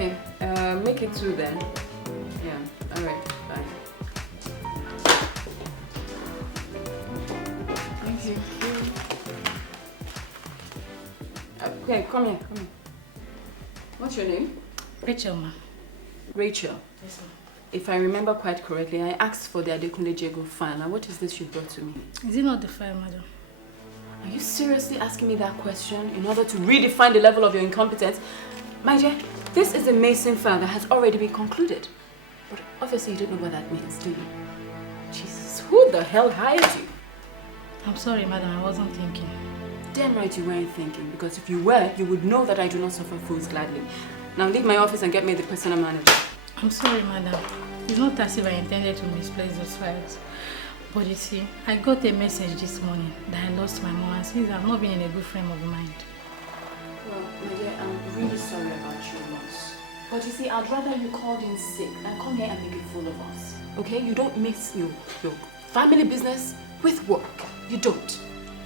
Okay, make it 2 then. Yeah, alright, bye. Thank you. Okay, come here. What's your name? Rachel, ma. Rachel? Yes, ma'am. If I remember quite correctly, I asked for the Adekunle Jego file. Now, what is this you brought to me? Is it not the file, madam? Are you seriously asking me that question in order to redefine the level of your incompetence? My dear, this is a Mason file that has already been concluded. But obviously you don't know what that means, do you? Jesus, who the hell hired you? I'm sorry, madam, I wasn't thinking. Damn right you weren't thinking, because if you were, you would know that I do not suffer fools gladly. Now leave my office and get me the personal manager. I'm sorry, madam. It's not as if I intended to misplace those files. But you see, I got a message this morning that I lost my mom, and since I've not been in a good frame of mind. Well, my dear, I'm really sorry about your loss. But you see, I'd rather you called in sick than come here and make a fool of us. Okay? You don't mix your family business with work. You don't.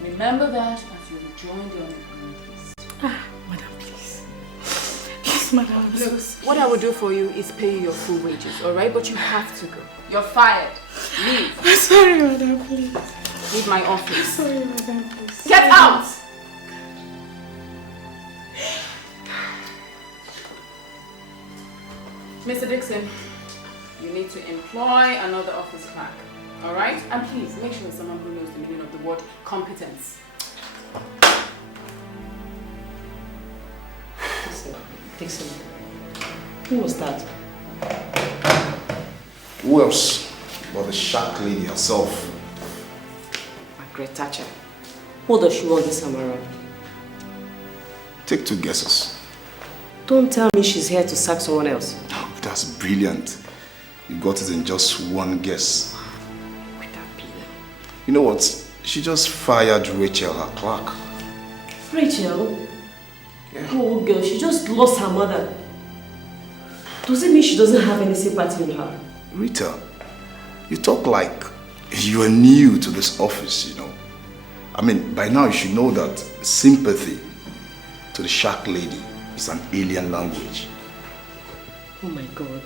Remember that as you rejoin the unemployment list. Madam, please. Please, madam. Look, what I will do for you is pay you your full wages, alright? But you have to go. You're fired. Leave. I'm sorry, madam, please. Leave my office. Sorry, madam, please. Get out! Mr. Dixon, you need to employ another office clerk. Alright? And please, make sure it's someone who knows the meaning of the word competence. Dixon, who was that? Who else but the shark lady herself? Margaret Thatcher. Who does she want this time around? Take 2 guesses. Don't tell me she's here to sack someone else. Oh, that's brilliant. You got it in just 1 guess. Would that be? You know what? She just fired Rachel, her clerk. Rachel? Yeah. Oh girl, she just lost her mother. Does it mean she doesn't have any sympathy in her? Rita, you talk like you are new to this office, you know. I mean, by now you should know that sympathy to the shark lady is an alien language. Oh my God.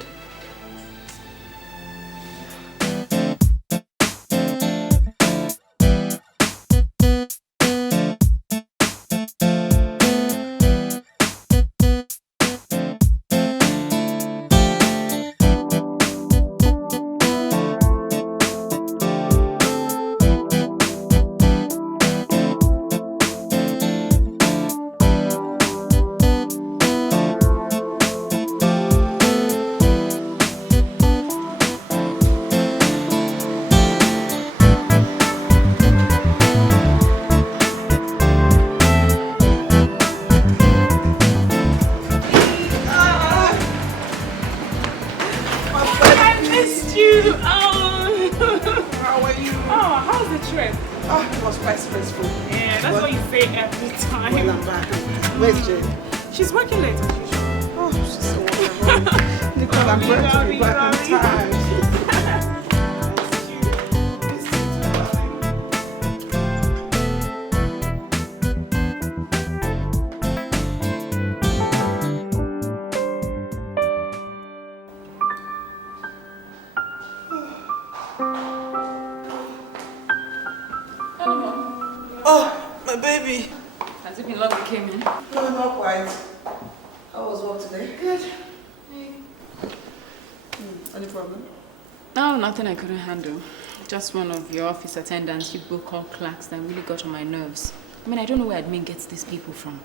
I couldn't handle. Just one of your office attendants people call clerks that really got on my nerves. I mean, I don't know where admin gets these people from.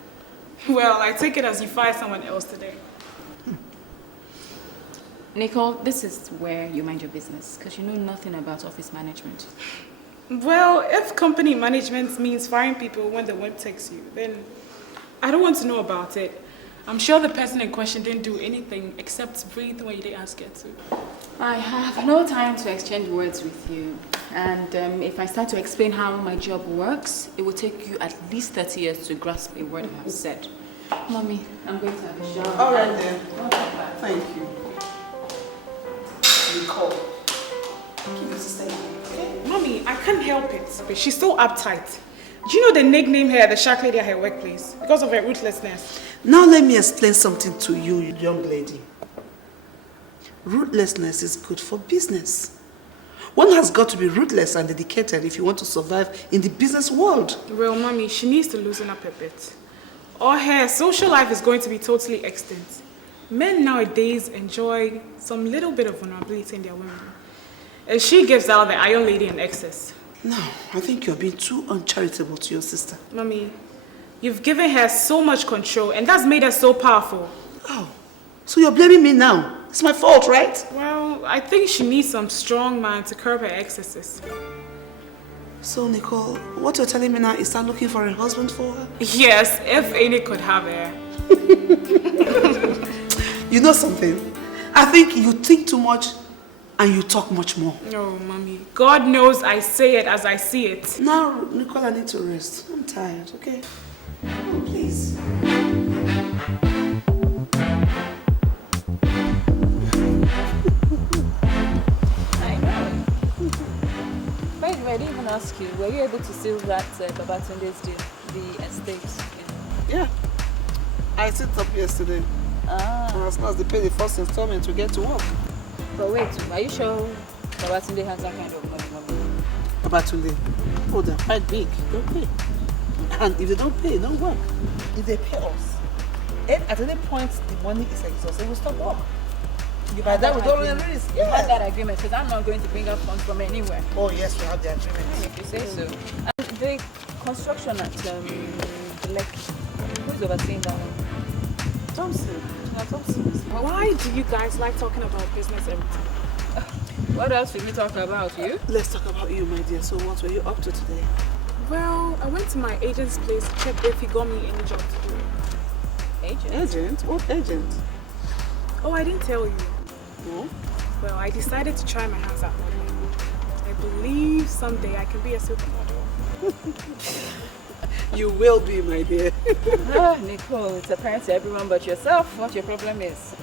Well, I take it as you fired someone else today. Nicole, this is where you mind your business, because you know nothing about office management. Well, if company management means firing people when the whip takes you, then I don't want to know about it. I'm sure the person in question didn't do anything except breathe when you didn't ask her to. I have no time to exchange words with you. And if I start to explain how my job works, it will take you at least 30 years to grasp a word I have said. Mommy, I'm going to have a shower. All right then. Thank you. Nicole, keep your sister in. Okay? Mommy, I can't help it. But she's so uptight. Do you know they nicknamed her the shark lady at her workplace? Because of her ruthlessness. Now let me explain something to you, young lady. Ruthlessness is good for business. One has got to be ruthless and dedicated if you want to survive in the business world. Well, Mommy, she needs to loosen up a bit. Or her social life is going to be totally extinct. Men nowadays enjoy some little bit of vulnerability in their women. And she gives out the iron lady in excess. No, I think you're being too uncharitable to your sister. Mommy, you've given her so much control and that's made her so powerful. Oh, so you're blaming me now? It's my fault, right? Well, I think she needs some strong man to curb her excesses. So, Nicole, what you're telling me now is start looking for a husband for her? Yes, if any could have her. You know something? I think you think too much and you talk much more. No, Mommy. God knows I say it as I see it. Now, Nicole, I need to rest. I'm tired, okay? Oh, please. I know. By the way, I didn't even ask you, were you able to seal that Babatunde's deal, the estate? Yeah. I set up yesterday. And as soon as they pay the first installment, we get to work. But wait, are you sure Babatunde has that kind of money, Mommy? Babatunde, oh, they're quite big. They'll pay. And if they don't pay, no work. If they pay us, and at any point the money is exhausted, we'll stop work. By that, we don't really risk. You had that agreement, because I'm not going to bring up funds from anywhere. Oh, yes, we have the agreement. If you say so. And the construction at the lake, who's overseeing that one? Thompson. Why do you guys like talking about business every time? What else should we talk about? You? Let's talk about you, my dear. So what were you up to today? Well, I went to my agent's place to check if he got me any job to do. Agent? What agent? Oh, I didn't tell you. No? Well, I decided to try my hands at modeling. I believe someday I can be a supermodel. You will be, my dear. Nicole, it's apparent to everyone but yourself what your problem is.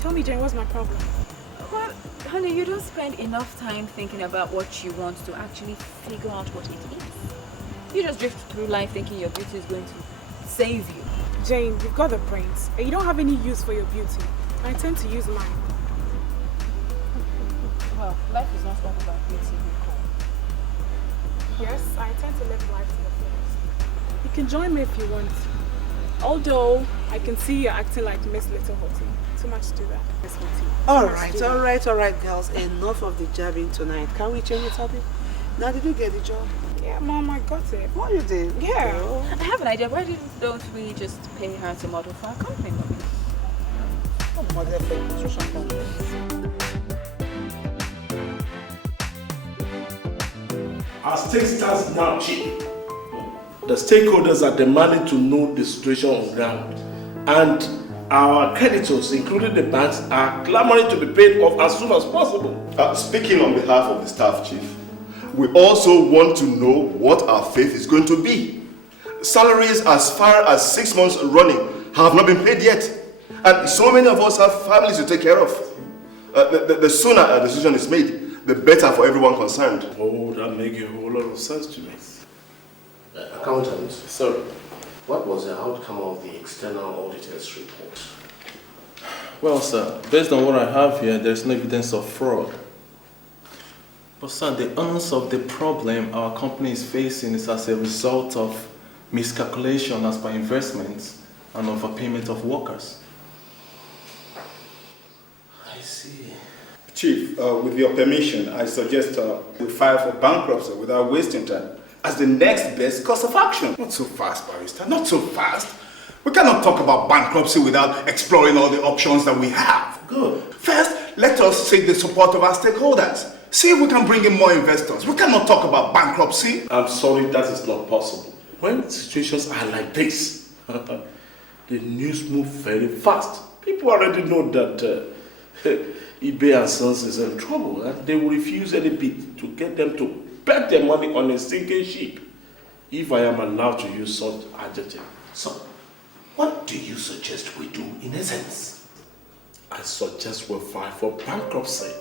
Tell me, Jane, what's my problem? Well, honey, you don't spend enough time thinking about what you want to actually figure out what it is. You just drift through life thinking your beauty is going to save you. Jane, you've got the brains, and you don't have any use for your beauty. I tend to use mine. Well, life is not all about beauty, Nicole. Yes, I tend to live life to the fullest. You can join me if you want. Although, I can see you're acting like Miss Little Hottie. Too much to do that, Miss Hottie. All right, girls. Enough of the jabbing tonight. Can we change the topic? Now, did you get the job? Yeah, Mom, I got it. What you did? Yeah. Oh. I have an idea. Why don't we just pay her to model for our company? Model for construction company. As things stand now, Chief, the stakeholders are demanding to know the situation on ground, and our creditors, including the banks, are clamoring to be paid off as soon as possible. Speaking on behalf of the staff, Chief, we also want to know what our faith is going to be. Salaries as far as 6 months running have not been paid yet, and so many of us have families to take care of. The sooner a decision is made, the better for everyone concerned. Oh, that makes a whole lot of sense to me. Accountant, sorry, what was the outcome of the external auditor's report? Well, sir, based on what I have here, there's no evidence of fraud. But sir, the onus of the problem our company is facing is as a result of miscalculation as per investments and overpayment of workers. I see. Chief, with your permission, I suggest we file for bankruptcy without wasting time as the next best course of action. Not so fast, Barrister, not so fast. We cannot talk about bankruptcy without exploring all the options that we have. Good. First, let us seek the support of our stakeholders. See if we can bring in more investors. We cannot talk about bankruptcy. I'm sorry, that is not possible. When situations are like this, the news move very fast. People already know that eBay and Sons is in trouble, and they will refuse any bid to get them to bet their money on a sinking ship, if I am allowed to use such adjective. So, what do you suggest we do in essence? I suggest we file for bankruptcy.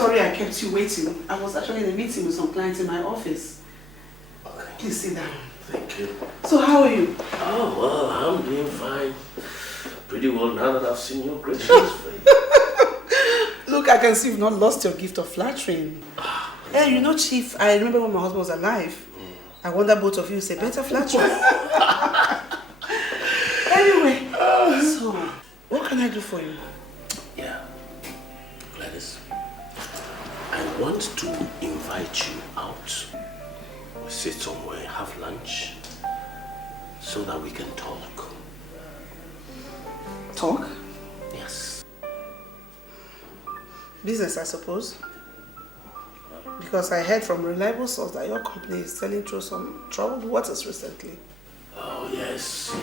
sorry I kept you waiting. I was actually in a meeting with some clients in my office. Okay. Please sit down. Thank you. So how are you? Oh, well, I'm doing fine. Pretty well now that I've seen your gracious face. Look, I can see you've not lost your gift of flattering. Hey, you know, Chief, I remember when my husband was alive. I wonder both of you say better flattery. Anyway, so, what can I do for you? Yeah, Gladys, I want to invite you out. We sit somewhere, have lunch, so that we can talk. Talk? Yes. Business, I suppose. Because I heard from a reliable source that your company is selling through some troubled waters recently. Oh, yes.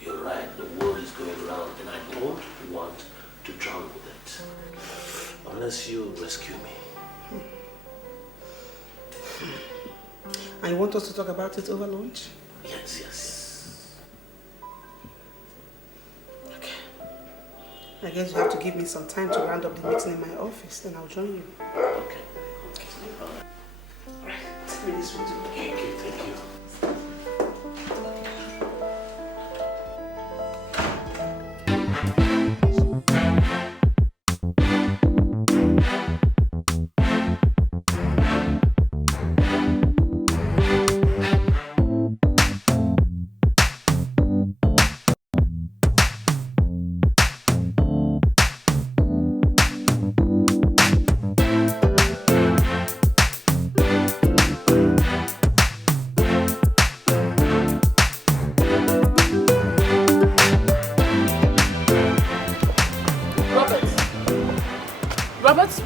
You're right. The world is going round and I don't want to drown with it. Unless you rescue me. And you want us to talk about it over lunch? Yes. Okay. I guess you have to give me some time to round up the meeting in my office, then I'll join you. Okay. Alright, tell me this will do. Thank you.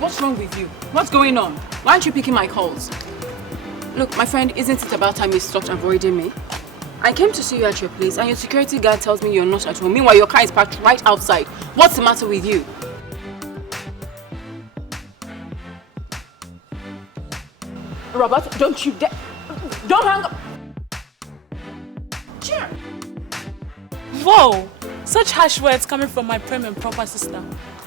What's wrong with you? What's going on? Why aren't you picking my calls? Look, my friend, isn't it about time you stopped avoiding me? I came to see you at your place and your security guard tells me you're not at home. Meanwhile, your car is parked right outside. What's the matter with you? Robert, don't you dare... Don't hang up! Cheer! Whoa! Such harsh words coming from my prim and proper sister.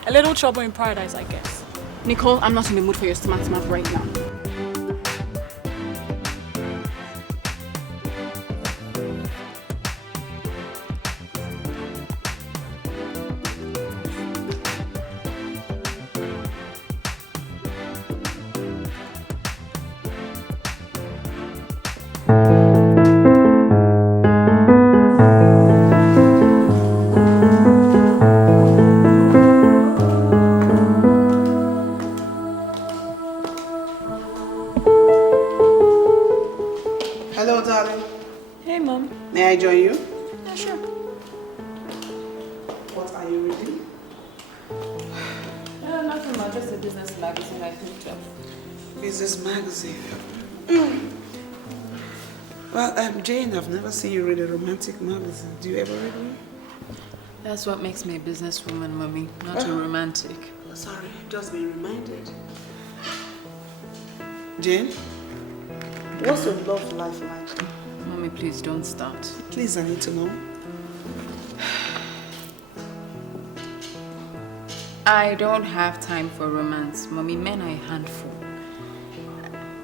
A little trouble in paradise, I guess. Nicole, I'm not in the mood for your smart mouth right now. Jane, I've never seen you read a romantic magazine. Do you ever read one? That's what makes me a businesswoman, Mommy, not a romantic. Sorry, just being reminded. Jane, what's your love life like? Mommy, please don't start. Please, I need to know. I don't have time for romance, Mommy. Men are a handful.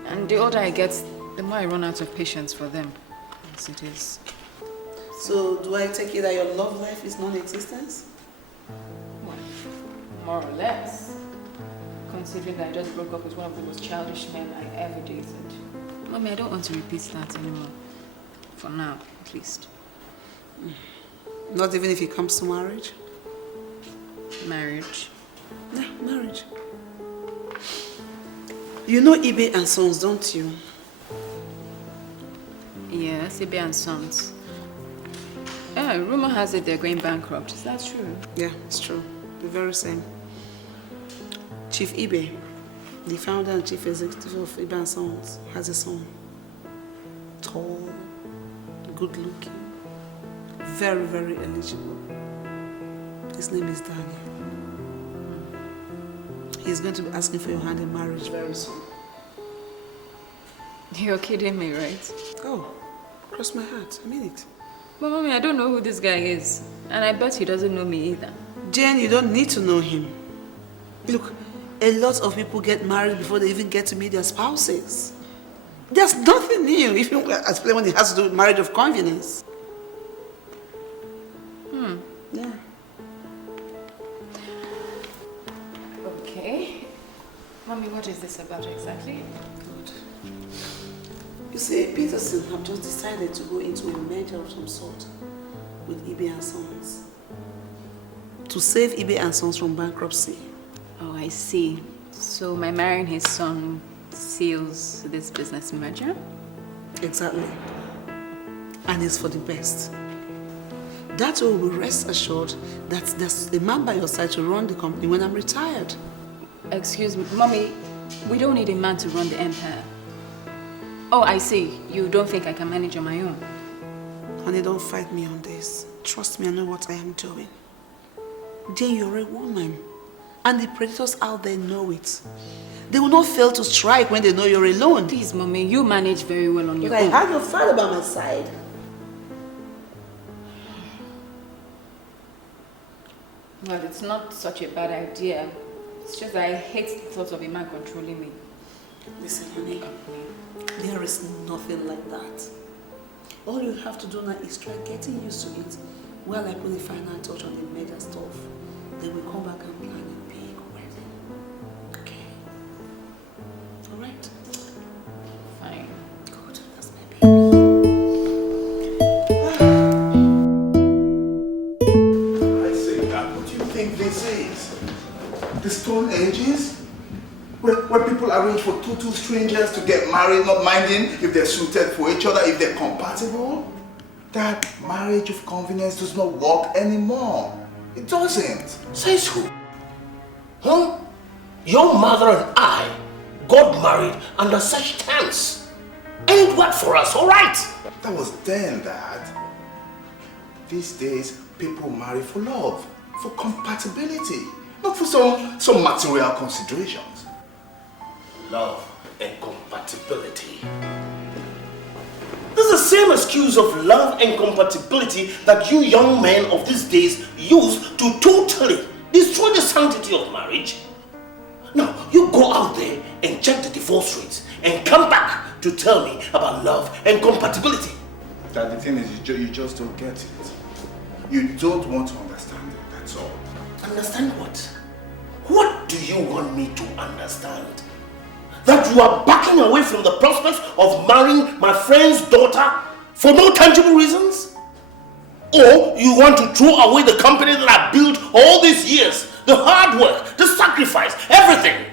And the older I get, the more I run out of patience for them. Yes, it is. So, do I take it that your love life is non-existent? Well, more or less. Considering that I just broke up with one of the most childish men I ever dated. Mommy, I don't want to repeat that anymore. For now, at least. Not even if it comes to marriage? Marriage? Yeah, marriage. You know Ibe and Sons, don't you? Yes, Ibe and Sons. Rumor has it they're going bankrupt. Is that true? Yeah, it's true. The very same. Chief Ibe, the founder and chief executive of Ibe and Sons, has a son. Tall, good looking, very, very eligible. His name is Daniel. He's going to be asking for your hand in marriage very soon. You're kidding me, right? Oh, cross my heart. I mean it. But Mommy, I don't know who this guy is. And I bet he doesn't know me either. Jane, you don't need to know him. Look, A lot of people get married before they even get to meet their spouses. There's nothing new, if you explain when it has to do with marriage of convenience. Yeah. Okay. Mommy, what is this about exactly? Good. You see, Peterson have just decided to go into a merger of some sort with Ibe and Sons to save Ibe and Sons from bankruptcy. Oh, I see. So my marrying his son seals this business merger? Exactly. And it's for the best. That way we will rest assured that there's a man by your side to run the company when I'm retired. Excuse me, Mommy, we don't need a man to run the empire. Oh, I see. You don't think I can manage on my own? Honey, don't fight me on this. Trust me, I know what I am doing. Jane, you're a woman. And the predators out there know it. They will not fail to strike when they know you're alone. Please, Mommy, you manage very well on your But own. I have your father by my side. Well, it's not such a bad idea. It's just that I hate the thought of a man controlling me. Listen, honey, there is nothing like that. All you have to do now is try getting used to it while I put the final touch on the mega stuff. Then we come back and plan a big wedding. Okay? Alright? Fine. Good, that's my baby. I say that, what do you think this is? The Stone Ages? Where people arrange for total strangers to get married, not minding if they're suited for each other, if they're compatible? That marriage of convenience does not work anymore. It doesn't. Says who? Huh? Your mother and I got married under such terms. And it worked for us, all right? That was then, Dad. These days, people marry for love, for compatibility, not for some material considerations. Love and compatibility. This is the same excuse of love and compatibility that you young men of these days use to totally destroy the sanctity of marriage. Now, you go out there and check the divorce rates and come back to tell me about love and compatibility. That the thing is, you just don't get it. You don't want to understand it, that's all. Understand what? What do you want me to understand? That you are backing away from the prospect of marrying my friend's daughter for no tangible reasons? Or you want to throw away the company that I built all these years, the hard work, the sacrifice, everything,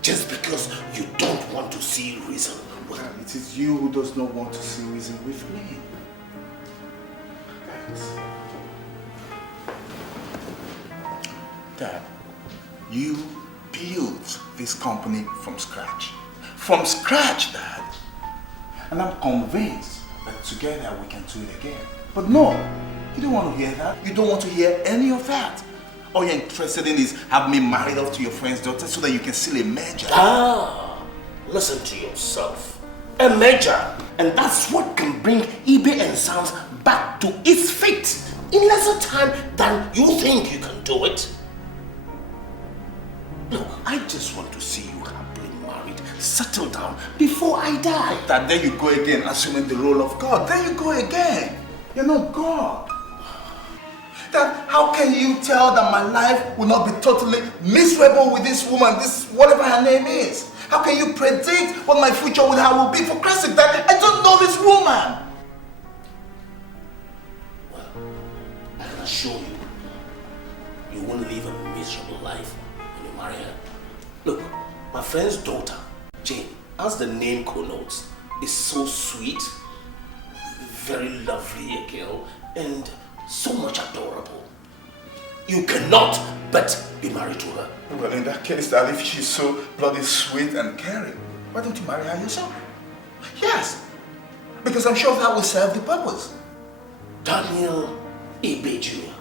just because you don't want to see reason? Well, it is you who does not want to see reason with me. Thanks. Dad, you built this company from scratch. From scratch, Dad. And I'm convinced that together we can do it again. But no, you don't want to hear that. You don't want to hear any of that. All you're interested in is have me married off to your friend's daughter so that you can seal a merger. Ah, listen to yourself. A merger. And that's what can bring Ibe and Sons back to its feet in lesser time than you think you can do it. Look, I just want to see you happily married, settle down before I die. That then you go again, assuming the role of God. Then you go again. You're not God. That how can you tell that my life will not be totally miserable with this woman, this whatever her name is? How can you predict what my future with her will be? For Christ's sake, that I don't know this woman. Well, I can assure you, you won't live a miserable life when you marry her. Look, my friend's daughter, Jane, as the name connotes, is so sweet, very lovely a girl, and so much adorable. You cannot but be married to her. Well, in that case, that if she's so bloody sweet and caring, why don't you marry her yourself? Yes, because I'm sure that will serve the purpose. Daniel Ibe Jr.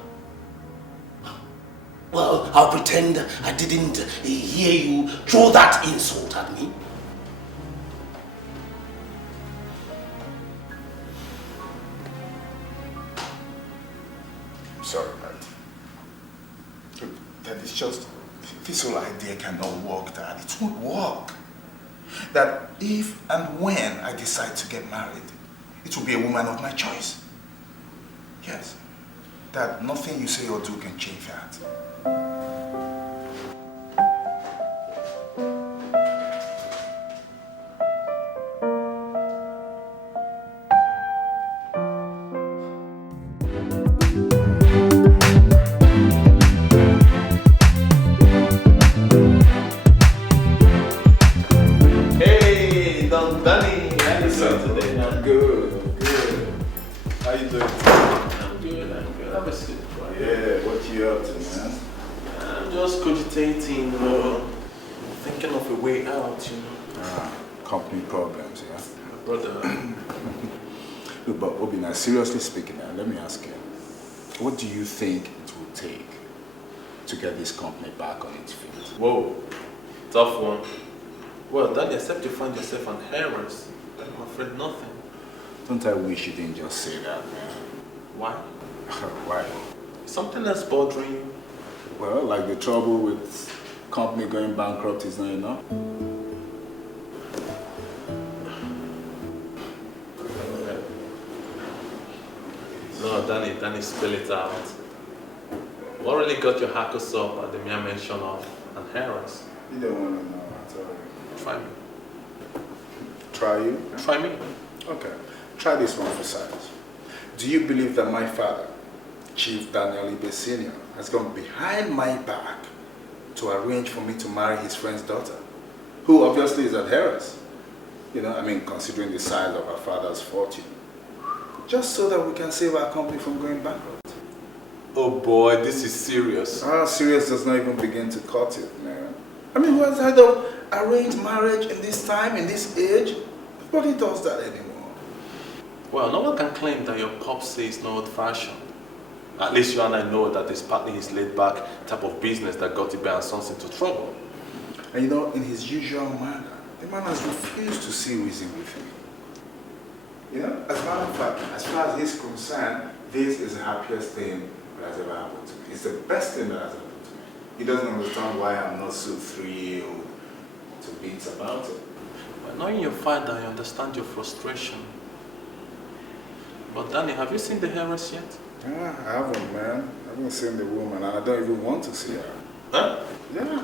Well, I'll pretend I didn't hear you throw that insult at me. Sorry, Dad. That is just this whole idea cannot work, Dad. It won't work. That if and when I decide to get married, it will be a woman of my choice. Yes. That nothing you say or do can change that. Seriously speaking, let me ask you, what do you think it will take to get this company back on its feet? Whoa, tough one. Well, Daddy, except you find yourself an heiress, I'm afraid nothing. Don't I wish you didn't just say that, man? Why? Why? Something else bothering you? Well, like the trouble with company going bankrupt is not enough. No, Danny, spell it out. What really got your hackles up at the mere mention of an heiress? You don't want to know, I tell you. Try me. Try you? Try me. Okay. Try this one for size. Do you believe that my father, Chief Daniel Ibe Sr., has gone behind my back to arrange for me to marry his friend's daughter, who obviously is an heiress? You know, I mean, considering the size of our father's fortune. Just so that we can save our company from going bankrupt. Oh boy, this is serious. Serious does not even begin to cut it, man. I mean, who has heard of arranged marriage in this time, in this age? Nobody does that anymore. Well, no one can claim that your pop says no old-fashioned. At least you and I know that it's partly his laid-back type of business that got Ibe and Sons into trouble. And you know, in his usual manner, the man has refused to see reason with him. You know, as a matter of fact, as far as he's concerned, this is the happiest thing that has ever happened to me. It's the best thing that has happened to me. He doesn't understand why I'm not so thrilled to bits about it. But knowing your father, I understand your frustration. But Danny, have you seen the heiress yet? Yeah, I haven't, man. I haven't seen the woman, and I don't even want to see her. Huh? Yeah.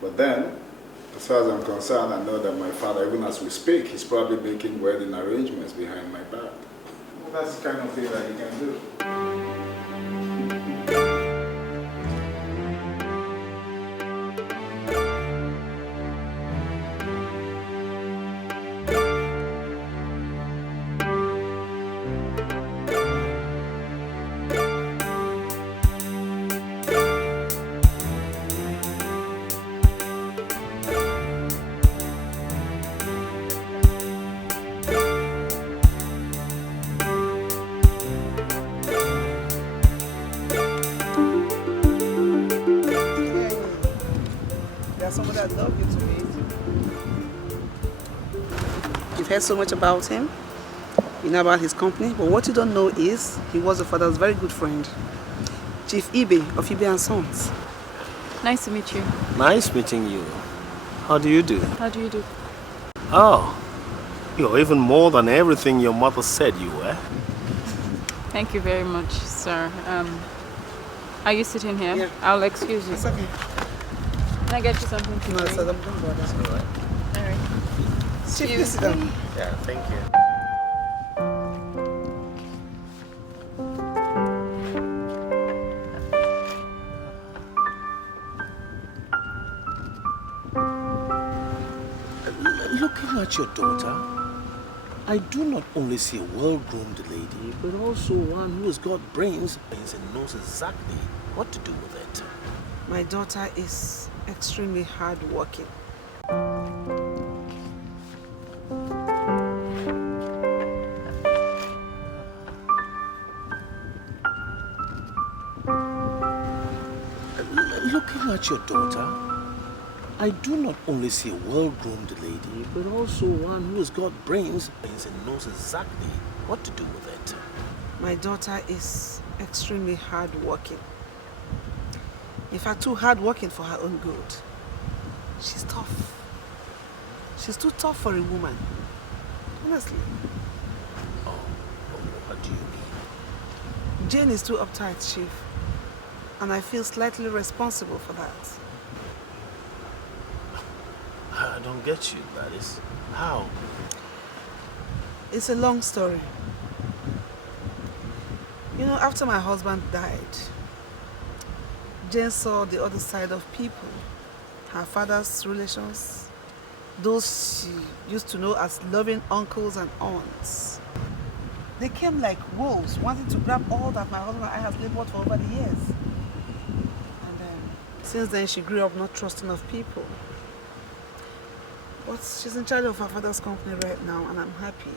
But then, as far as I'm concerned, I know that my father, even as we speak, he's probably making wedding arrangements behind my back. Well, that's the kind of thing that he can do. You've heard so much about him, you know about his company, but what you don't know is he was your father's very good friend, Chief Ibe of Ibe and Sons. Nice to meet you. Nice meeting you. How do you do? How do you do? Oh, you're even more than everything your mother said you were. Thank you very much, sir. Are you sitting here? Yeah. I'll excuse you. It's okay. Can I get you something to No, drink? sir, don't bother. That's all right. All right. Chief, please sit down. Yeah, thank you. Looking at your daughter, I do not only see a well-groomed lady, but also one who has got brains and knows exactly what to do with it. My daughter is extremely hardworking. Looking at your daughter, I do not only see a well-groomed lady, but also one who has got brains and knows exactly what to do with it. My daughter is extremely hardworking. In fact, too hard working for her own good. She's tough. She's too tough for a woman. Honestly. Oh, what do you mean? Jane is too uptight, Chief. And I feel slightly responsible for that. I don't get you, Gladys. How? It's a long story. You know, after my husband died, Jane saw the other side of people. Her father's relations, those she used to know as loving uncles and aunts. They came like wolves, wanting to grab all that my husband and I have labored for over the years. And since then, she grew up not trusting of people. But she's in charge of her father's company right now, and I'm happy.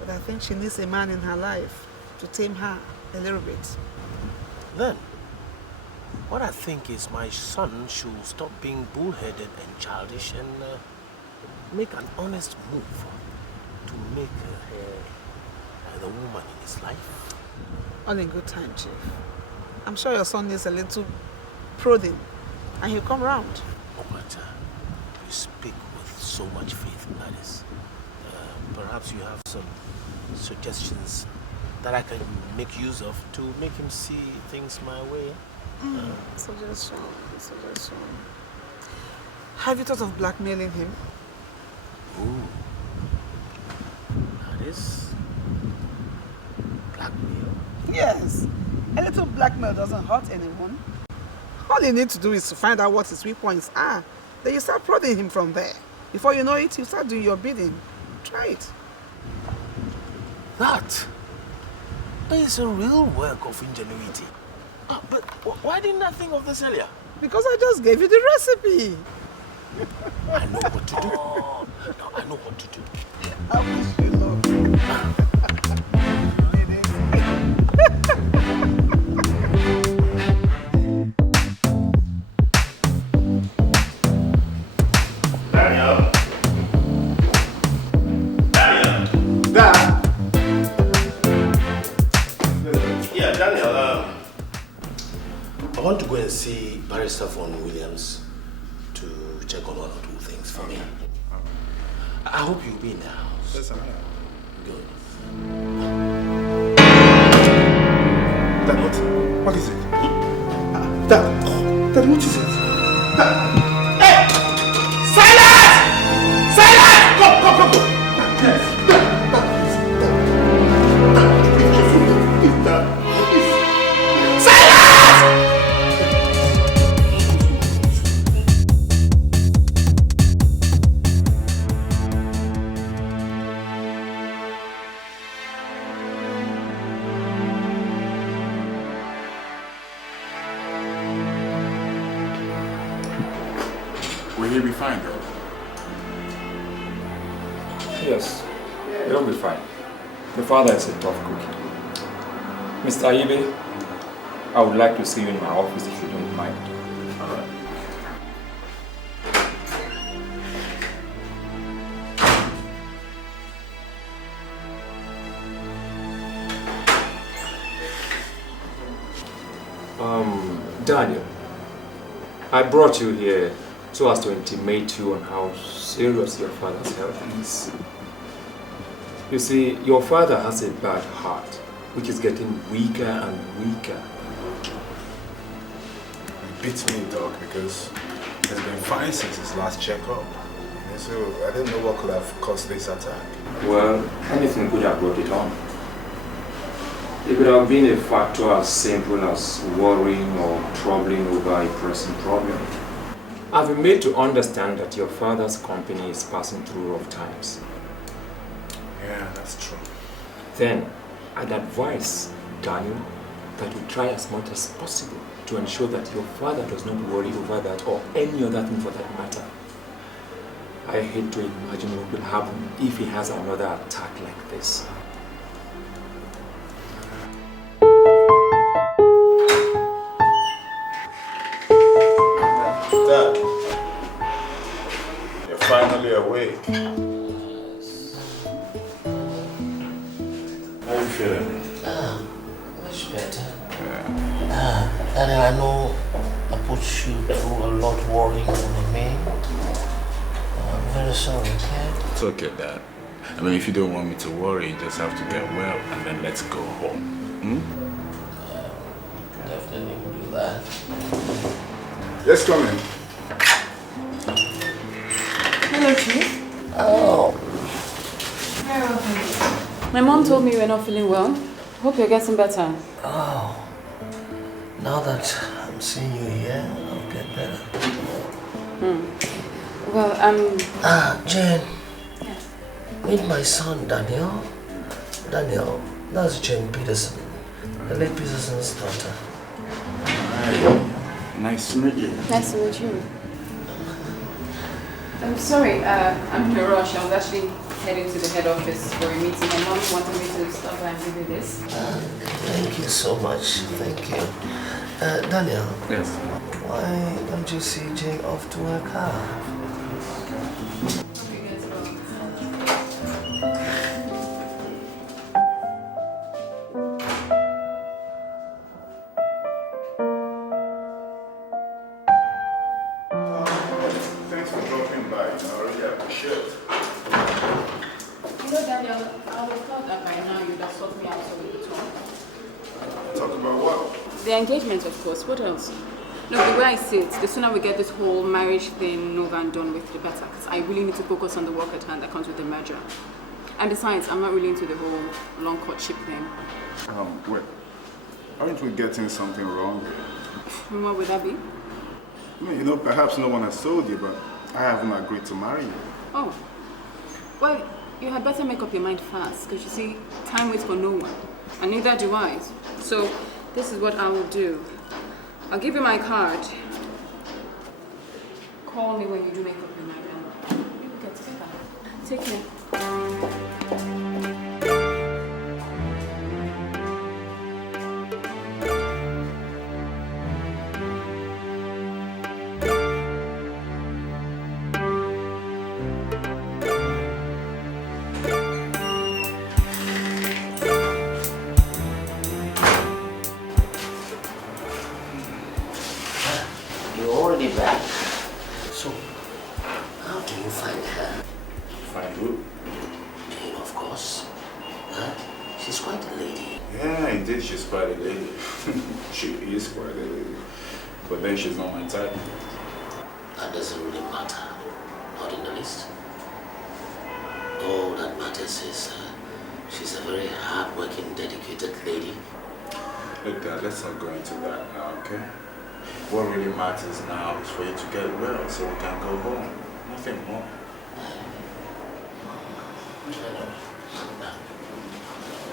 But I think she needs a man in her life to tame her a little bit. Then, what I think is my son should stop being bullheaded and childish and make an honest move to make her the woman in his life. All in good time, Chief. I'm sure your son needs a little prodding, and he'll come around. Oh, but you speak with so much faith, Gladys. Perhaps you have some suggestions that I can make use of to make him see things my way. Suggestion. Have you thought of blackmailing him? Ooh. That is blackmail? Yes. A little blackmail doesn't hurt anyone. All you need to do is to find out what his weak points are. Then you start prodding him from there. Before you know it, you start doing your bidding. Try it. That is a real work of ingenuity. But why didn't I think of this earlier? Because I just gave you the recipe. I know what to do. No, I know what to do. I wish you luck. Daniel. Dad. Yeah, Daniel. I want to go and see Barrister Von Williams to check on one or two things for me. I hope you'll be in the house. Yes, I'm here. Good. Dad, what is it? Dad, what is it? Hey! Silence! Silence! Come! Will he be fine though? Yes, it'll be fine. The father is a tough cookie. Mr. Ibe, I would like to see you in my office if you don't mind. Alright. Daniel, I brought you here so as to intimate you on how serious your father's health is. You see, your father has a bad heart, which is getting weaker and weaker. It beats me, Doc, because he's been fine since his last checkup. And so I didn't know what could have caused this attack. Well, anything could have brought it on. It could have been a factor as simple as worrying or troubling over a pressing problem. I've been made to understand that your father's company is passing through rough times. Yeah, that's true. Then, I'd advise Daniel that you try as much as possible to ensure that your father does not worry over that or any other thing for that matter. I hate to imagine what will happen if he has another attack like this. Dad, you're finally awake. How are you feeling? Much better. Daniel, I know I put you through a lot worrying on me. I'm very sorry, okay? It's okay, Dad. I mean, if you don't want me to worry, you just have to get well and then let's go home. Definitely do that. Yes, come in. Hello, Chief. Oh. My mom told me you were not feeling well. Hope you're getting better. Oh. Now that I'm seeing you here, I'll get better. Well, Jane. Yeah. Meet my son, Daniel. Daniel, that's Jane Peterson. The late Peterson's daughter. Hi. Nice to meet you. Nice to meet you. I'm sorry, I'm in a rush. I was actually heading to the head office for a meeting. My mom wanted me to stop by and give you this. Thank you so much. Thank you. Daniel. Yes. Why don't you see Jane off to her car? Thanks for dropping by. I really appreciate it. You know, Daniel, I would have thought that by now you'd have sorted me out so we could talk. Talk about what? The engagement, of course. What else? No, the way I see it, the sooner we get this whole marriage thing over and done with, the better. Because I really need to focus on the work at hand that comes with the merger. And besides, I'm not really into the whole long courtship thing. Wait. Aren't we getting something wrong? And what would that be? I mean, you know, perhaps no one has told you, but I haven't agreed to marry you. Oh. Well, you had better make up your mind fast. Because you see, time waits for no one. And neither do I. So, this is what I will do. I'll give you my card. Call me when you do make up your mind. You will get together. Take care. Back. So, how do you find her? Find who? Jane, of course. Huh? She's quite a lady. Yeah, indeed, she's quite a lady. She is quite a lady. But then she's not my type. That doesn't really matter. Not in the least. All that matters is she's a very hard-working, dedicated lady. Look, Dad, let's not go into that now, okay? What really matters now is for you to get well so we can go home. Nothing more.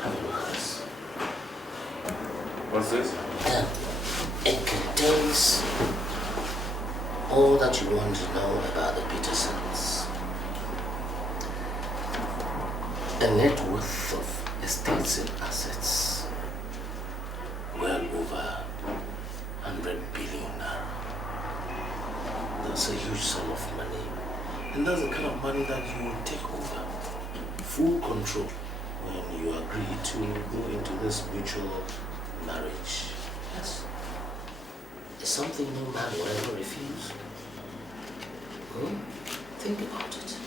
Have a look at this. What's this? It contains all that you want to know about the Petersons. A net worth of estates and assets well over 100 billion now. That's a huge sum of money. And that's the kind of money that you will take over. Full control when you agree to go into this mutual marriage. Yes. It's something no man will ever refuse. Think about it.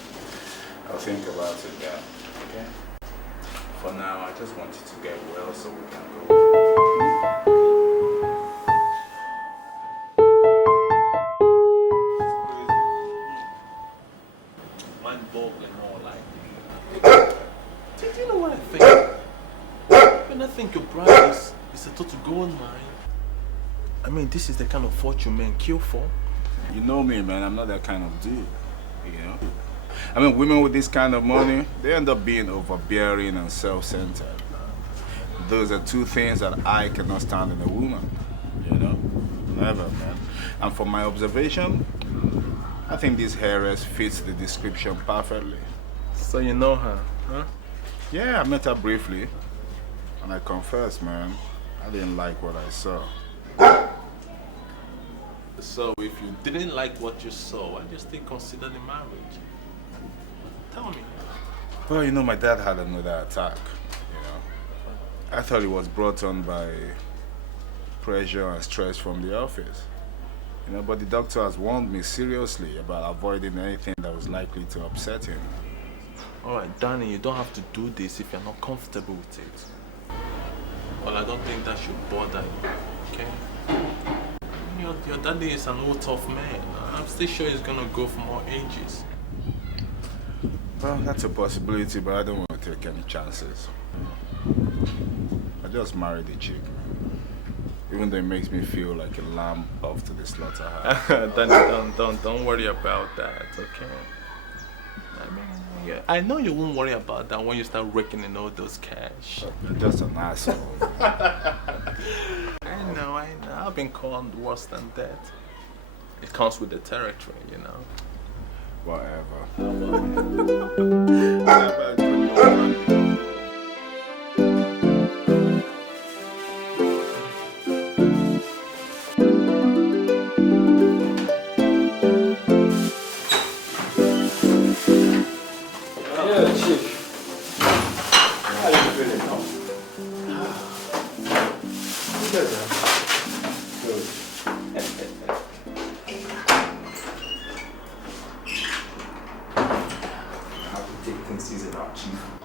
I'll think about it, yeah. Okay? For now, I just want you to get well so we can go. Did you know what I think? When I think your brother is a total gold mine. I mean, this is the kind of fortune men kill for. You know me, man. I'm not that kind of dude. You know? I mean, women with this kind of money, they end up being overbearing and self-centered. Those are two things that I cannot stand in a woman. You know? Never, man. And from my observation, I think this heiress fits the description perfectly. So you know her, huh? Yeah, I met her briefly. And I confess, man, I didn't like what I saw. So if you didn't like what you saw, why do you still consider the marriage? Tell me. Well, you know, my dad had another attack, you know. I thought it was brought on by pressure and stress from the office. You know, but the doctor has warned me seriously about avoiding anything that was likely to upset him. Alright, Danny, you don't have to do this if you're not comfortable with it. Well, I don't think that should bother you, okay? Your daddy is an old tough man. I'm still sure he's gonna go for more ages. Well, that's a possibility, but I don't want to take any chances. I just married a chick. Even though it makes me feel like a lamb off to the slaughterhouse. Danny, don't worry about that, okay? I mean, yeah, I know you won't worry about that when you start raking in all those cash. You're just an asshole. I know. I've been called worse than that. It comes with the territory, you know. Whatever.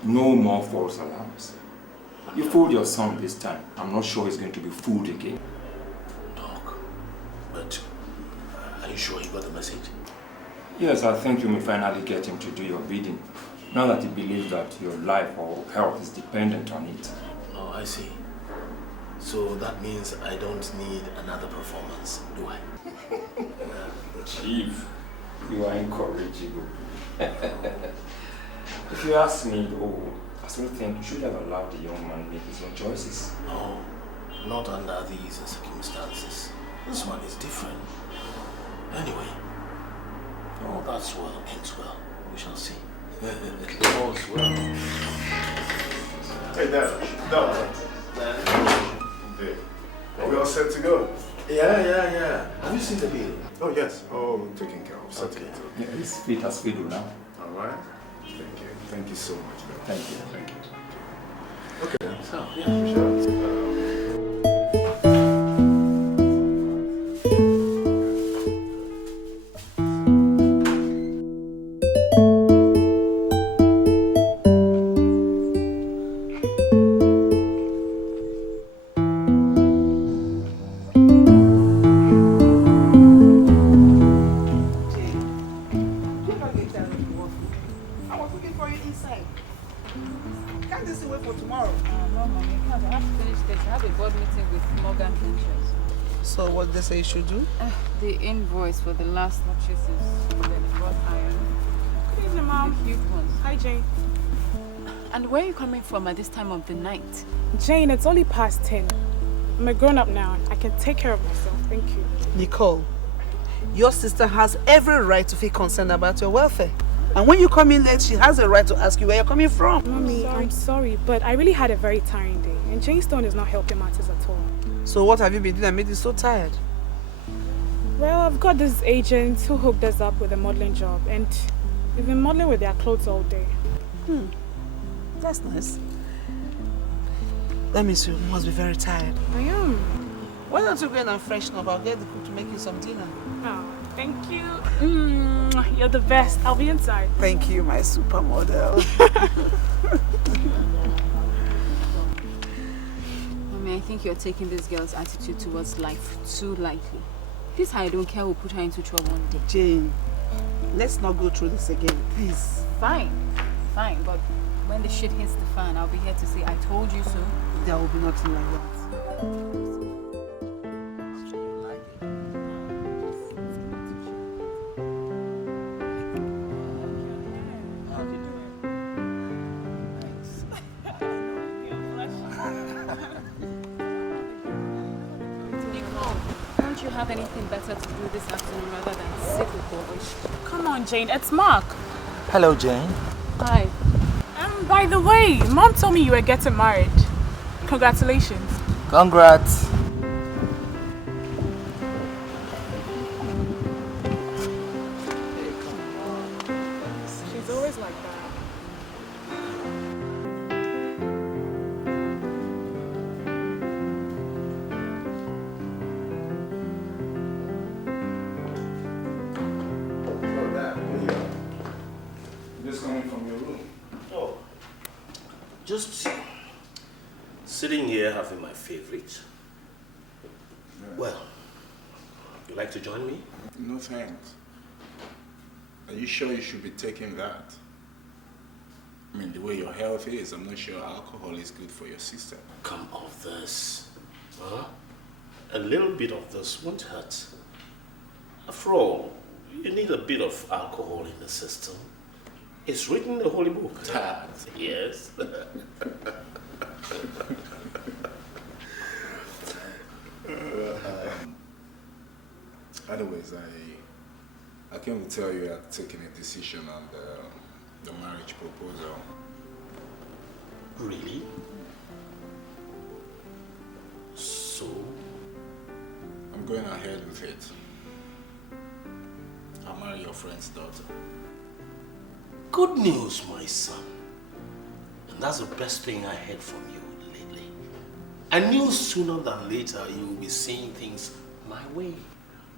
No more false alarms. You fooled your son this time. I'm not sure he's going to be fooled again. Doc, but are you sure he got the message? Yes, I think you may finally get him to do your bidding. Now that he believes that your life or health is dependent on it. Oh, I see. So that means I don't need another performance, do I? Chief, you are incorrigible. If you ask me, though, I still think you should have allowed the young man make his own choices. No, not under these circumstances. This one is different. Anyway, all that's well ends well. We shall see. All's well. Hey, Dad. Are we all set to go? Yeah. Have you seen the bill? Oh, yes. Oh, taken care of. Setting it up. Yeah, his feet are fiddle now. All right. Thank you. Thank you so much, man. Thank you. Thank you. Okay. So, yeah, sure. Say you should do? The invoice for the last purchases, and then the wrought iron. Good evening, Mom. The coupons. Hi, Jane. And where are you coming from at this time of the night? Jane, it's only past 10. I'm a grown-up now. I can take care of myself. Thank you. Nicole, your sister has every right to feel concerned about your welfare. And when you come in late, she has a right to ask you where you're coming from. Mommy, I'm sorry, but I really had a very tiring day. And Jane Stone is not helping matters at all. So what have you been doing that made you so tired? Well, I've got this agent who hooked us up with a modeling job, and we've been modeling with their clothes all day. That's nice. That means you must be very tired. I am. Why don't you go in and freshen up? I'll get the cook to make you some dinner. Oh, thank you. You're the best. I'll be inside. Thank you, my supermodel. I think you're taking this girl's attitude towards life too lightly. This I don't care will put her into trouble one day. Jane, let's not go through this again, please. Fine, but when the shit hits the fan, I'll be here to say I told you so. There will be nothing like that. Have anything better to do this afternoon rather than sit with boys? Come on, Jane, it's Mark. Hello, Jane. Hi. By the way, Mom told me you were getting married. Congratulations. Congrats. She's always like that. Just sitting here having my favorite. Well, you like to join me? No thanks. Are you sure you should be taking that? I mean, the way your health is, I'm not sure alcohol is good for your system. Come off this. Huh? A little bit of this won't hurt. After all, you need a bit of alcohol in the system. It's written in the Holy Book. Yes. Anyways, I came to tell you I've taken a decision on the marriage proposal. Really? So? I'm going ahead with it. I'll marry your friend's daughter. Good news, my son. And that's the best thing I heard from you lately. I knew sooner than later you will be seeing things my way.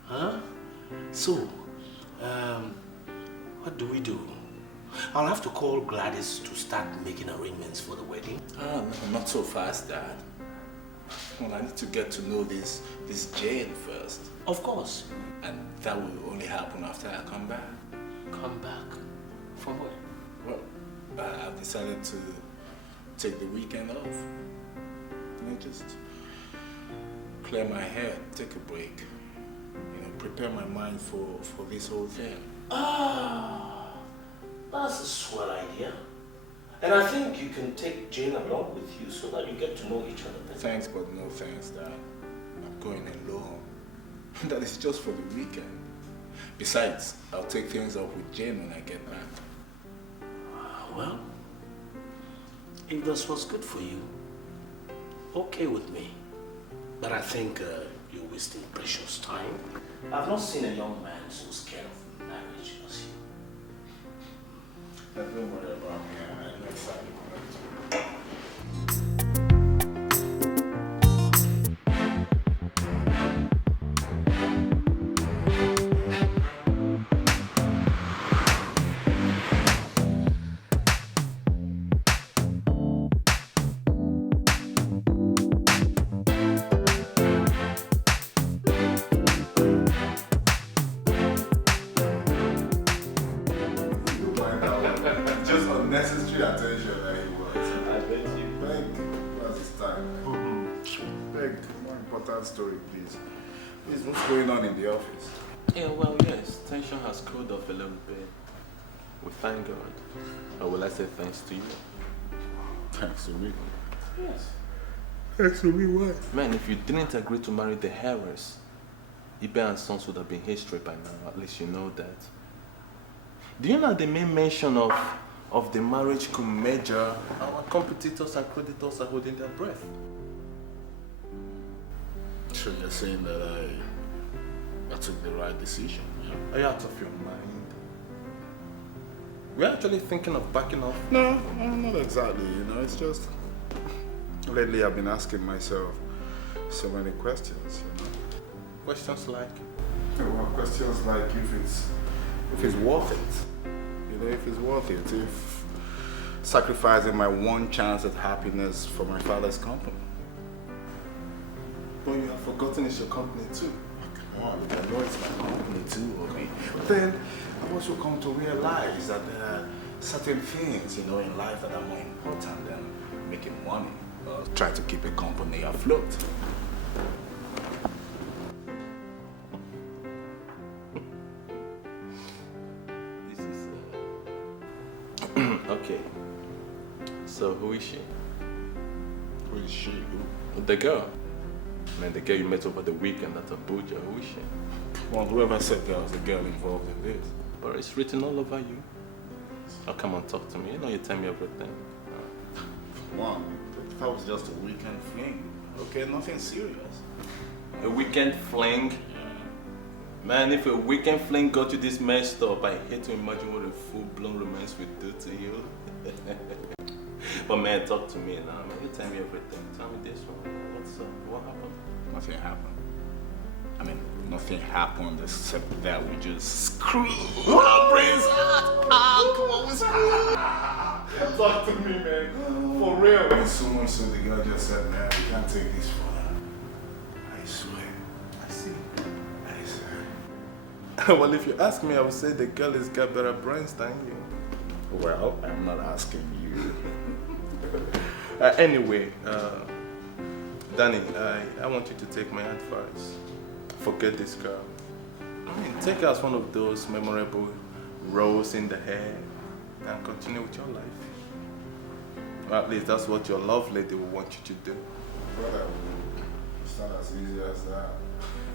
Huh? So, what do we do? I'll have to call Gladys to start making arrangements for the wedding. No, not so fast, Dad. Well, I need to get to know this Jane first. Of course. And that will only happen after I come back. Come back? From where? Well, I've decided to take the weekend off. And just clear my head, take a break. You know, prepare my mind for this whole thing. Ah, that's a swell idea. And I think you can take Jane along with you so that you get to know each other better. Thanks, but no thanks, Dad. I'm going alone. That is just for the weekend. Besides, I'll take things up with Jane when I get back. Well, if this was good for you, okay with me. But I think you're wasting precious time. I've not seen a young man so scared of marriage as you. Don't worry about me. I'm excited. Story, please. What's going on in the office? Yeah, well, yes, tension has cooled off a little bit. We thank God. Or will I say thanks to you? Thanks to me? Yes. Thanks to me, what? Man, if you didn't agree to marry the heiress, Ibe and Sons would have been history by now. At least you know that. Do you know the main mention of the marriage could measure our competitors and creditors are holding their breath? So you're saying that I took the right decision? Yeah? Are you out of your mind? We're actually thinking of backing off. No, not exactly. You know, it's just lately I've been asking myself so many questions. You know, questions like? Well, questions like if it's worth it. You know, if it's worth it. If sacrificing my one chance at happiness for my father's company. But you have forgotten it's your company too. Come on, I know it's my company too, okay? But then I've also come to realize that there are certain things, you know, in life that are more important than making money. Try to keep a company afloat. This is... okay. So who is she? Who is she? Who? The girl. Man, the girl you met over the weekend at Abuja, who is she? Well, whoever said there was a girl involved in this. But it's written all over you. Oh, come on, talk to me. You know you tell me everything. Come on, that was just a weekend fling. Okay, nothing serious. A weekend fling? Man, if a weekend fling got you this messed up, I hate to imagine what a full-blown romance would do to you. But man, talk to me now. Man, you tell me everything. Tell me this one. What's up? What happened? Nothing happened. I mean, nothing happened except that we just screwed our brains out. Come on, we screwed. Talk to me, man. For real. And so much so the girl just said, man, we can't take this further. I swear. I see. I swear. Well, if you ask me, I would say the girl has got better brains than you. Well, I'm not asking you. Anyway, Danny, I want you to take my advice. Forget this girl. I mean, take her as one of those memorable roles in the hair and continue with your life. Or at least that's what your love lady will want you to do. Brother, it's not as easy as that.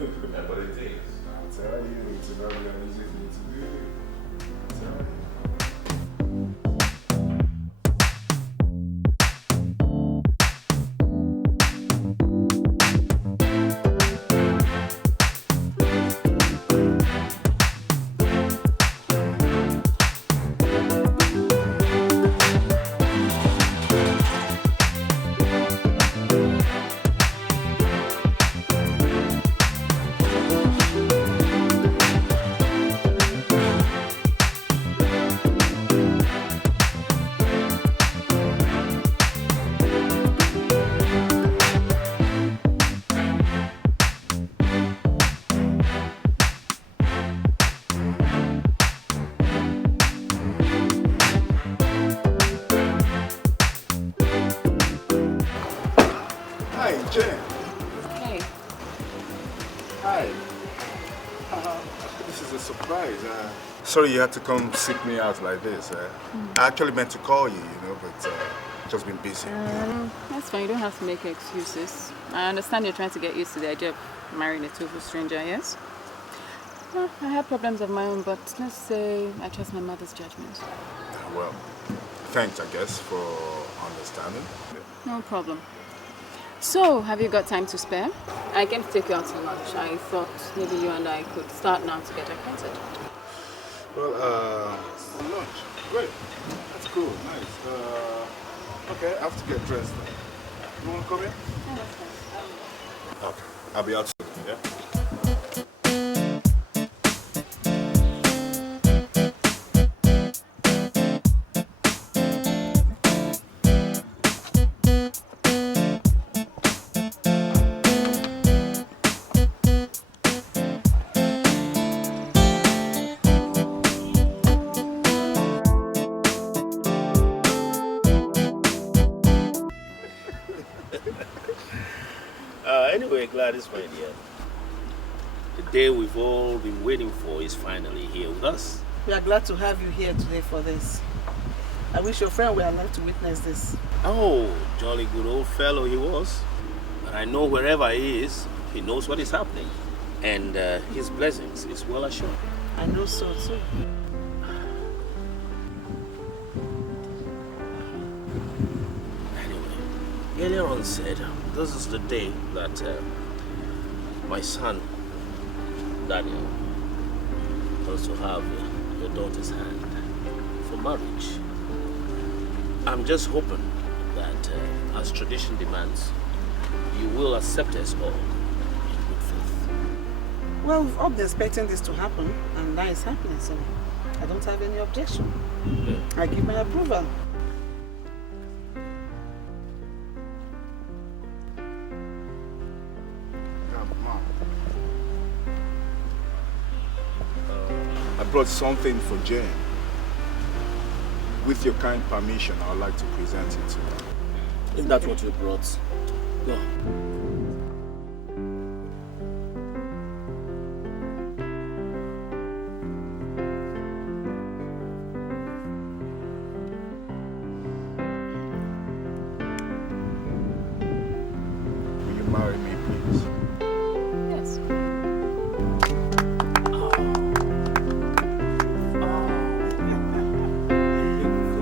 Yeah, but it is. I'll tell you, it's not really an easy thing to do. I'll tell you. Sorry you had to come seek me out like this. I actually meant to call you, but just been busy. That's fine. You don't have to make excuses. I understand you're trying to get used to the idea of marrying a total stranger, yes? Well, I have problems of my own, but let's say I trust my mother's judgment. Well, thanks, I guess, for understanding. No problem. So, have you got time to spare? I came to take you out to lunch. I thought maybe you and I could start now to get acquainted. Well, lunch. Great. That's cool. Nice. Okay, I have to get dressed. You want to come in? Yeah, that's fine. Okay. I'll be out soon, yeah? Anyway, Gladys, my dear, the day we've all been waiting for is finally here with us. We are glad to have you here today for this. I wish your friend were alive to witness this. Oh, jolly good old fellow he was. But I know wherever he is, he knows what is happening. And his blessings is well assured. I know so too. Earlier on said, this is the day that my son, Daniel, wants to have your daughter's hand for marriage. I'm just hoping that, as tradition demands, you will accept us all in good faith. Well, we've all been expecting this to happen, and that is happening, so I don't have any objection. Yeah. I give my approval. I brought something for Jane. With your kind permission, I would like to present it to her. If that's what you brought, go. Will you marry me, please? Yes.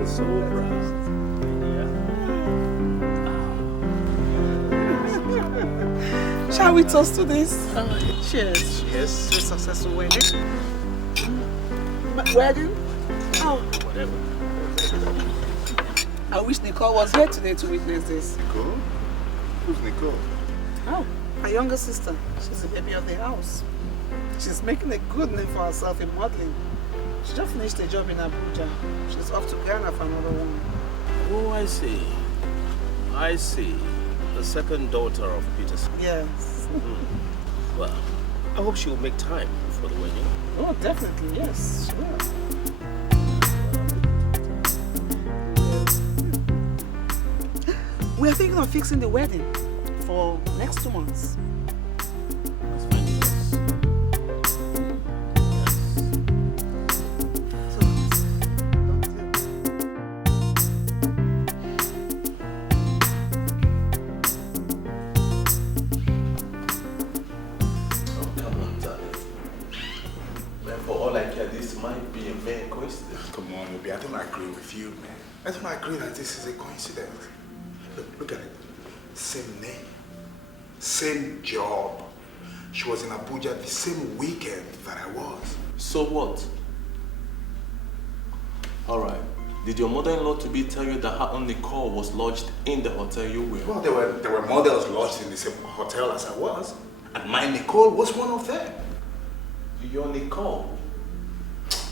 So proud. Shall we toast to this? Cheers. Cheers to a successful wedding. Wedding? Oh. Whatever. I wish Nicole was here today to witness this. Nicole? Who's Nicole? Oh, my younger sister. She's the baby of the house. She's making a good name for herself in modeling. She just finished a job in Abuja. She's off to Ghana for another one. Oh, I see. I see. The second daughter of Peterson. Yes. Well, I hope she will make time for the wedding. Oh, definitely, yes. Sure. We are thinking of fixing the wedding for next 2 months. I don't agree with you, man. I don't agree that this is a coincidence. Look at it. Same name, same job. She was in Abuja the same weekend that I was. So what? Alright. Did your mother-in-law to be tell you that her own Nicole was lodged in the hotel you were? Well, there were models lodged in the same hotel as I was. And my Nicole was one of them. Your Nicole?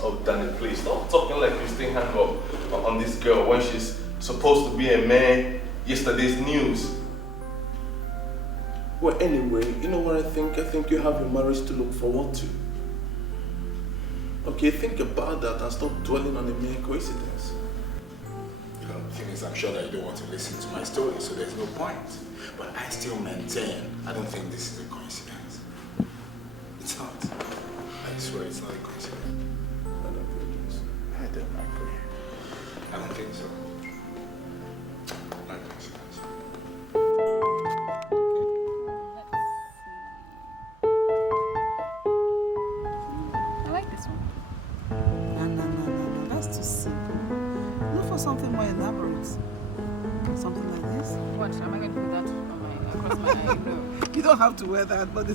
Oh, Danny, please stop talking like you still hang up on this girl when she's supposed to be a man. Yesterday's news. Well, anyway, you know what I think? I think you have your marriage to look forward to. Okay, think about that and stop dwelling on the mere coincidence. You know, the thing is, I'm sure that you don't want to listen to my story, so there's no point. But I still maintain, I don't think this is a coincidence. It's not. I swear it's not a coincidence. I don't agree. I don't think so. Not a coincidence. I like this one. No. That's too simple. Look for something more elaborate. Something like this. What? Am I going to put that across my eye? No. You don't have to wear that, but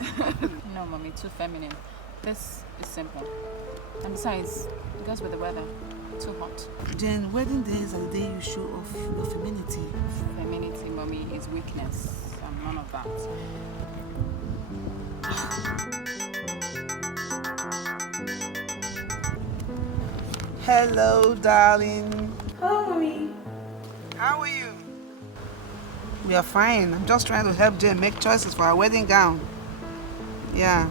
No, mommy, too feminine. This is simple. And besides, it goes with the weather. Too hot. Jen, wedding days are the day you show off your femininity. Femininity, mommy, is weakness. I'm none of that. Hello, darling. Hello, mommy. How are you? We are fine. I'm just trying to help Jen make choices for her wedding gown. Yeah.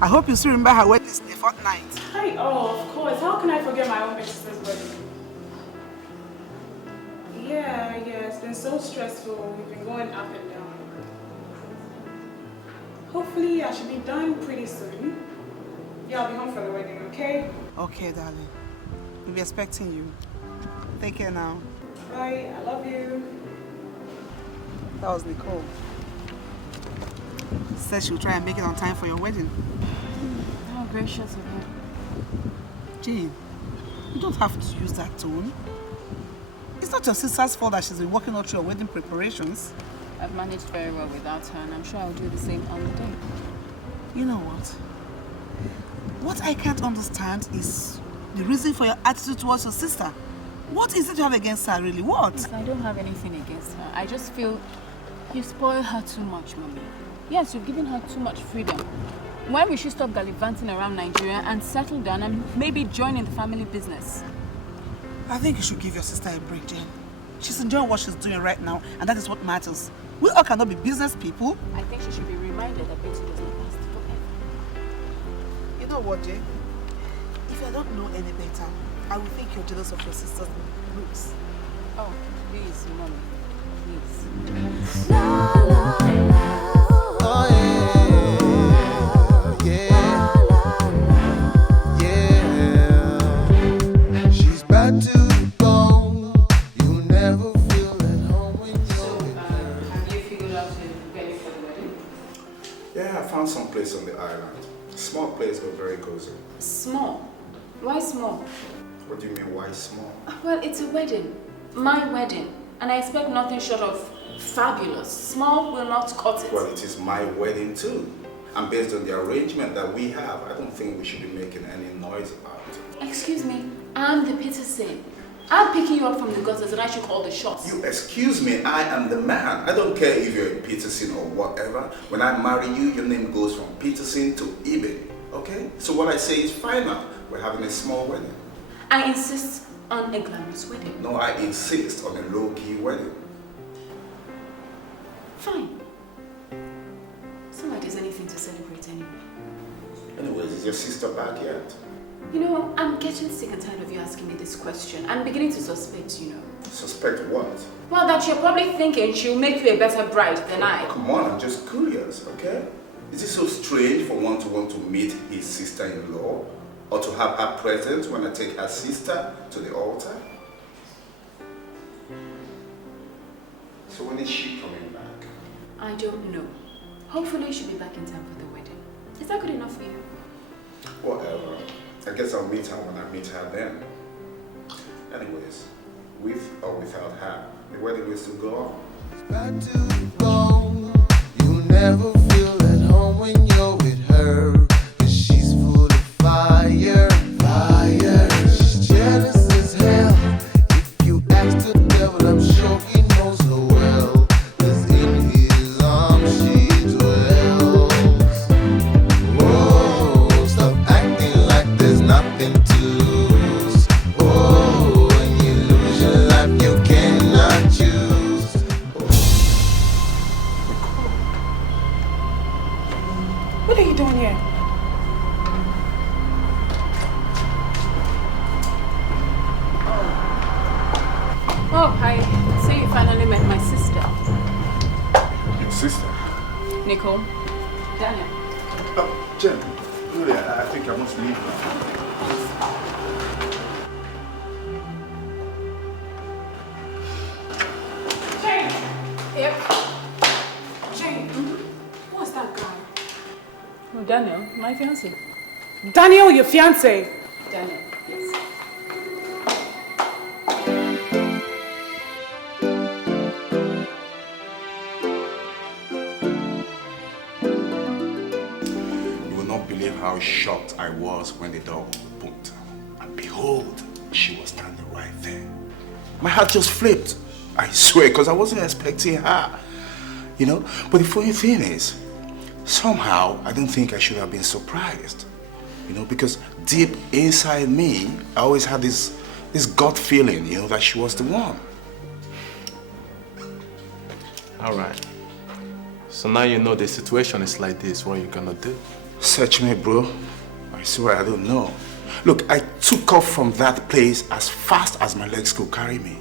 I hope you still remember her wedding is in a fortnight. Hi, oh, of course. How can I forget my own big sister's wedding? Yeah, it's been so stressful. We've been going up and down. Hopefully, I should be done pretty soon. Yeah, I'll be home for the wedding, okay? Okay, darling. We'll be expecting you. Take care now. Bye, I love you. That was Nicole. Said she'll try and make it on time for your wedding. How gracious of you. Jane, you don't have to use that tone. It's not your sister's fault that she's been working out your wedding preparations. I've managed very well without her, and I'm sure I'll do the same on the day. You know what? What I can't understand is the reason for your attitude towards your sister. What is it you have against her, really? What? I don't have anything against her. I just feel you spoil her too much, mommy. Yes, you've given her too much freedom. When will she stop gallivanting around Nigeria and settle down and maybe join in the family business? I think you should give your sister a break, Jane. She's enjoying what she's doing right now, and that is what matters. We all cannot be business people. I think she should be reminded that beauty does not last forever. You know what, Jane? If I don't know any better, I will think you're jealous of your sister's looks. Oh, please, mommy. Please. Oh yeah. She's bad to the bone. You never feel at home when you're have you figured out a venue for the wedding? Yeah, I found some place on the island. Small place, but very cozy. Small? Why small? What do you mean, why small? Well, it's a wedding. My wedding. And I expect nothing short of fabulous. Small will not cut it. Well, it is my wedding too. And based on the arrangement that we have, I don't think we should be making any noise about it. Excuse me, I'm the Peterson. I'm picking you up from the gutters and I should call the shots. You excuse me, I am the man. I don't care if you're a Peterson or whatever. When I marry you, your name goes from Peterson to Ibe. Okay? So what I say is final. We're having a small wedding. I insist on a glamorous wedding. No, I insist on a low-key wedding. Fine. It's not like there's anything to celebrate anyway. Anyways, is your sister back yet? You know, I'm getting sick and tired of you asking me this question. I'm beginning to suspect, you know. Suspect what? Well, that you're probably thinking she'll make you a better bride than I. Come on, I'm just curious, okay? Is it so strange for one to want to meet his sister-in-law? Or to have her present when I take her sister to the altar? So when is she coming back? I don't know. Hopefully she'll be back in time for the wedding. Is that good enough for you? Whatever. I guess I'll meet her when I meet her then. Anyways, with or without her, the wedding will still go on. Got to go. You never feel at home when you're with her. 'Cause she's full of fire, fire. She's jealous as hell. If you ask the devil, I'm sure he knows her well. 'Cause in his arms she dwells. Whoa, stop acting like there's nothing to lose. Oh, when you lose your life, you cannot choose. What are you doing here? Oh, hi. So you finally met my sister. Your sister? Nicole. Daniel. Oh, Jen. Really, I think I must leave now. Jane! Yep. Jane, what's that guy? Oh, Daniel, my fiancé. Daniel, your fiancé. Daniel, yes. You will not believe how shocked I was when the door opened. And behold, she was standing right there. My heart just flipped. I swear, because I wasn't expecting her. You know? But the funny thing is, somehow, I don't think I should have been surprised. You know, because deep inside me, I always had this gut feeling, you know, that she was the one. All right. So now you know the situation is like this. What are you gonna do? Search me, bro. I swear I don't know. Look, I took off from that place as fast as my legs could carry me.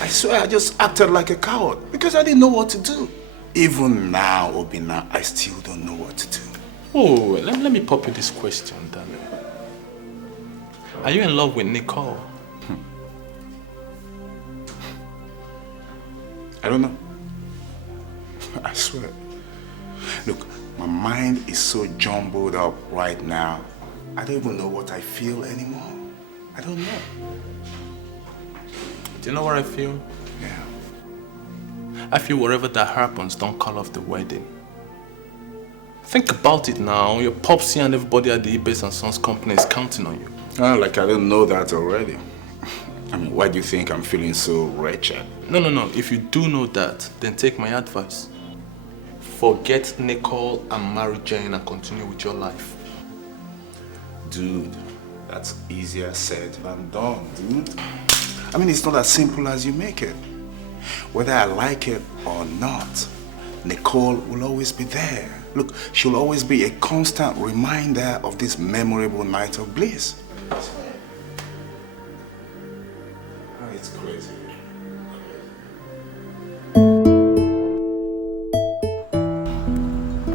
I swear I just acted like a coward because I didn't know what to do. Even now, Obina, I still don't know what to do. Oh, let me pop you this question, Daniel. Are you in love with Nicole? I don't know. I swear. Look, my mind is so jumbled up right now. I don't even know what I feel anymore. I don't know. Do you know what I feel? Yeah. I feel whatever that happens, don't call off the wedding. Think about it now. Your popsy and everybody at the Ibes and Sons company is counting on you. Like I don't know that already. I mean, why do you think I'm feeling so wretched? No. If you do know that, then take my advice. Forget Nicole and marry Jane and continue with your life. Dude, that's easier said than done, dude. I mean, it's not as simple as you make it. Whether I like it or not, Nicole will always be there. Look, she'll always be a constant reminder of this memorable night of bliss. Oh, it's crazy.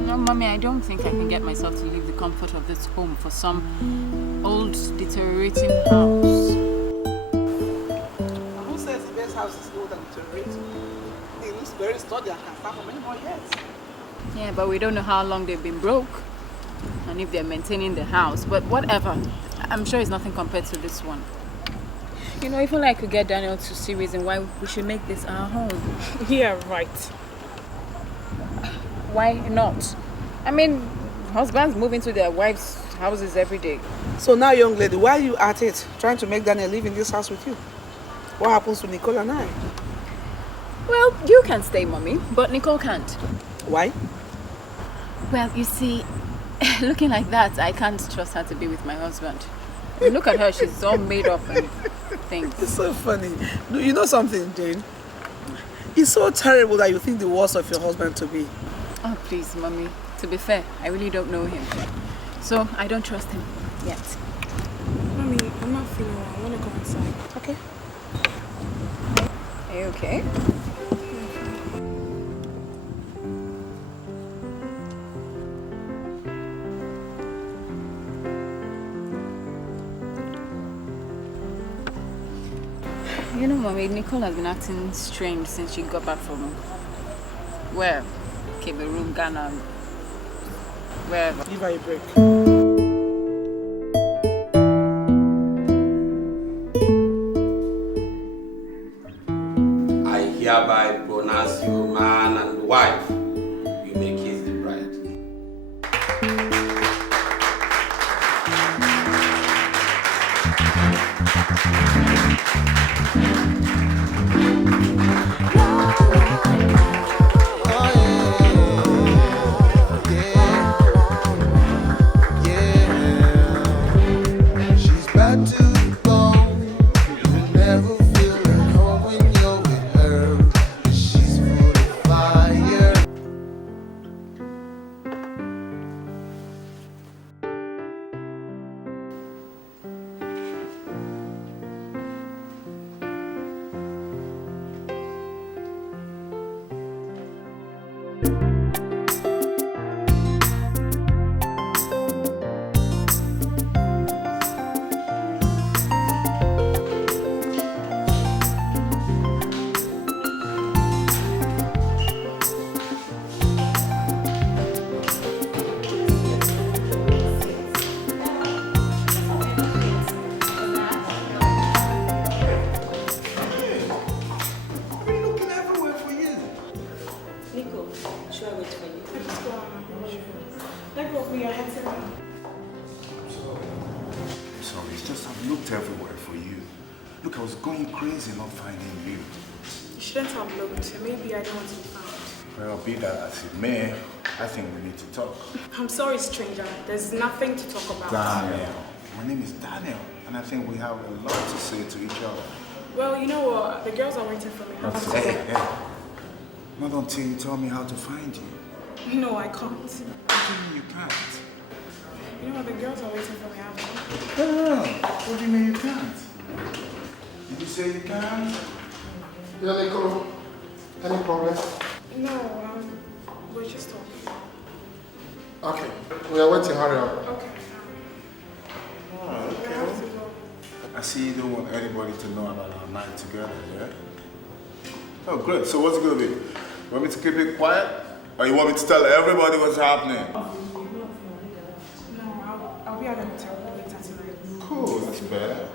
No, Mommy, I don't think I can get myself to leave the comfort of this home for some old, deteriorating house. Who says the best house is old and deteriorating? It looks very sturdy and can stand for many more years. Yeah, but we don't know how long they've been broke and if they're maintaining the house. But whatever, I'm sure it's nothing compared to this one. You know, if only I could get Daniel to see reason why we should make this our home. Yeah, right. Why not? I mean, husbands move into their wives' houses every day. So now, young lady, why are you at it, trying to make Daniel live in this house with you? What happens to Nicole and I? Well, you can stay, Mommy, but Nicole can't. Why? Well, you see, looking like that, I can't trust her to be with my husband. I mean, look at her, she's all made up and Thanks. It's so funny. No, you know something, Jane? It's so terrible that you think the worst of your husband to be. Oh, please, Mommy. To be fair, I really don't know him. So, I don't trust him yet. Mommy, I'm not feeling well. I want to go inside. Okay. Are you okay? You know, Mommy, Nicole has been acting strange since she got back from Cameroon, Ghana, wherever. Give her a break. I hereby pronounce you man and wife. You may kiss the bride. She's bad to the bone. You never feel at home when you're with her. She's full of fire. Let go of me, your head's in. I'm sorry, it's just I've looked everywhere for you. Look, I was going crazy not finding you. You shouldn't have looked. Maybe I don't want to be found. Well, be that as it may, I think we need to talk. I'm sorry, stranger. There's nothing to talk about. Daniel. My name is Daniel, and I think we have a lot to say to each other. Well, you know what? The girls are waiting for me. I have to Hey, go. hey. Not until you tell me how to find you. No, I can't. What do you mean you can't? You know what? The girls are waiting for me. I have to No, no, no. What do you mean you can't? Did you say you can't? Yeah, Nicole. Any progress? No, we're just talking. Okay. We are waiting. Hurry up. Okay. Oh, I have to okay. go. I see you don't want anybody to know about our night together, yeah? Oh, great. So what's it going to be? Want me to keep it quiet? Or you want me to tell everybody what's happening? No, I'll be at the hotel later tonight. Cool, that's better.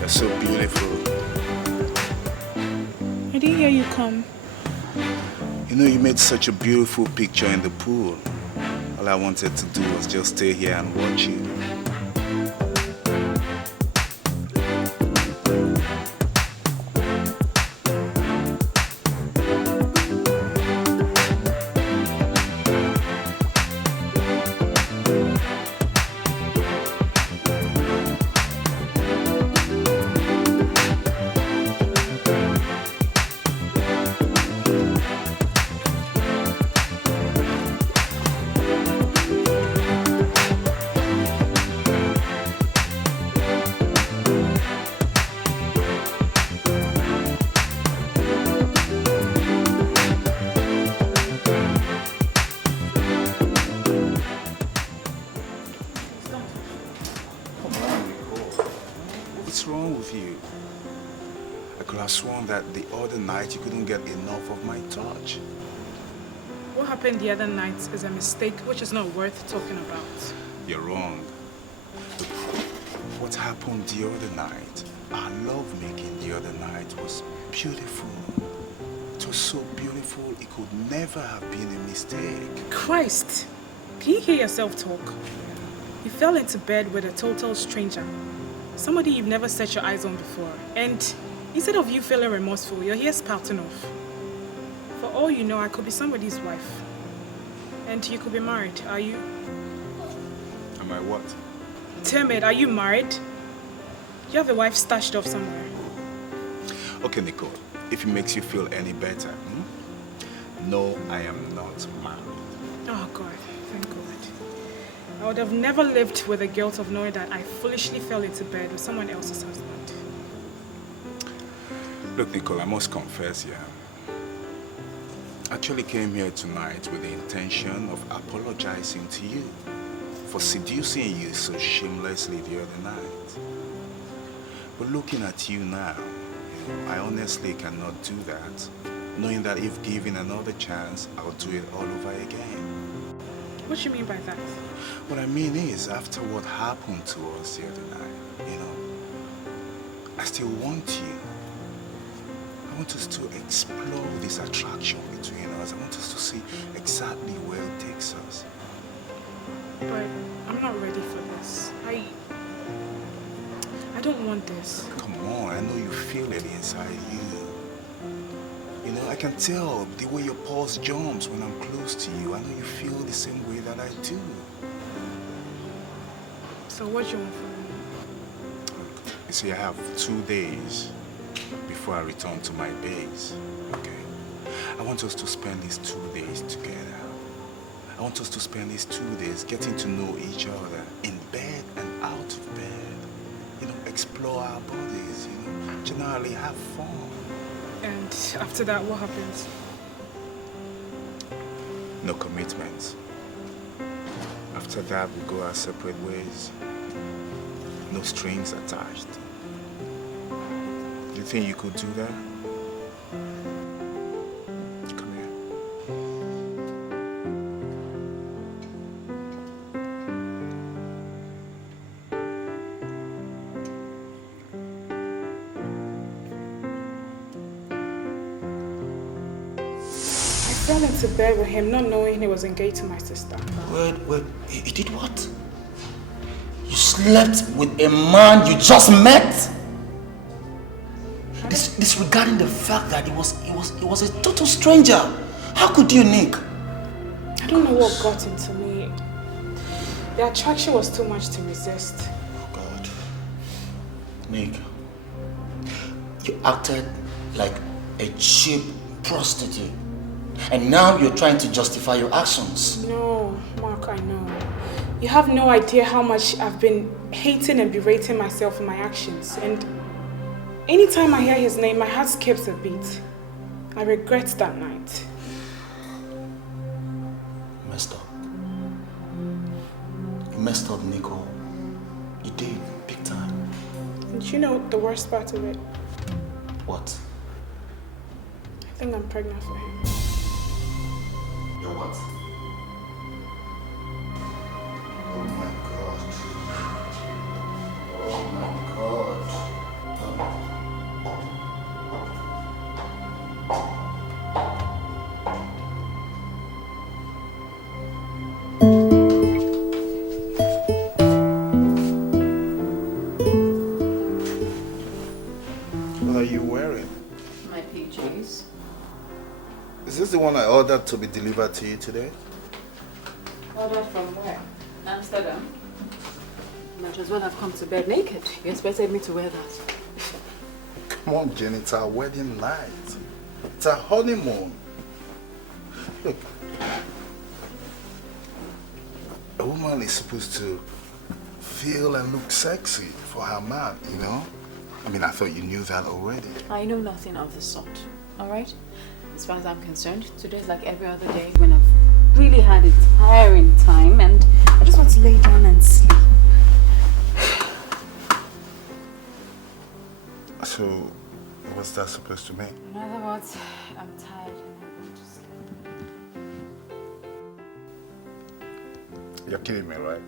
You're so beautiful. I didn't hear you come. You know, you made such a beautiful picture in the pool. All I wanted to do was just stay here and watch you. What's wrong with you? I could have sworn that the other night you couldn't get enough of my touch. What happened the other night is a mistake which is not worth talking about. You're wrong. Look, what happened the other night, our lovemaking the other night was beautiful. It was so beautiful, it could never have been a mistake. Christ! Can you hear yourself talk? You fell into bed with a total stranger. Somebody you've never set your eyes on before. And instead of you feeling remorseful, you're here spouting off. For all you know, I could be somebody's wife. And you could be married, are you? Am I what? Tell me, are you married? You have a wife stashed off somewhere. Okay, Nicole, if it makes you feel any better, no, I am not married. Oh God, thank God. I would have never lived with the guilt of knowing that I foolishly fell into bed with someone else's husband. Look, Nicole, I must confess, I actually came here tonight with the intention of apologizing to you for seducing you so shamelessly the other night. But looking at you now, I honestly cannot do that, knowing that if given another chance, I'll do it all over again. What do you mean by that? What I mean is, after what happened to us the other night, I still want you. I want us to explore this attraction between us. I want us to see exactly where it takes us. But I'm not ready for this. I don't want this. Come on, I know you feel it inside you. I can tell the way your pulse jumps when I'm close to you. I know you feel the same way that I do. So what do you want from me? You see, I have 2 days before I return to my base, okay? I want us to spend these 2 days together. I want us to spend these 2 days getting to know each other in bed and out of bed. Explore our bodies, generally have fun. And after that, what happens? No commitments. After that, we go our separate ways. No strings attached. Do you think you could do that? Come here. I fell into bed with him not knowing he was engaged to my sister. Wait, he did what? You slept with a man you just met? Disregarding the fact that he was a total stranger. How could you, Nick? I don't know what got into me. The attraction was too much to resist. Oh God. Nick, you acted like a cheap prostitute. And now you're trying to justify your actions. No, Mark, I know. You have no idea how much I've been hating and berating myself for my actions. And anytime I hear his name, my heart skips a beat. I regret that night. Messed up. You messed up, Nicole. You did, big time. And you know the worst part of it? What? I think I'm pregnant for him. You're what? Oh my God. Oh my God. What are you wearing? My PJs. Is this the one I ordered to be delivered to you today? Ordered from where? Amsterdam. Might as well have come to bed naked. You expected me to wear that. Come on, Jenny, it's our wedding night. It's our honeymoon. Look, a woman is supposed to feel and look sexy for her man, I mean, I thought you knew that already. I know nothing of the sort, alright? As far as I'm concerned, today's like every other day when I've really had a tiring time and I just want to lay down and sleep. So, what's that supposed to mean? In other words, I'm tired and I'm going to sleep. You're kidding me, right?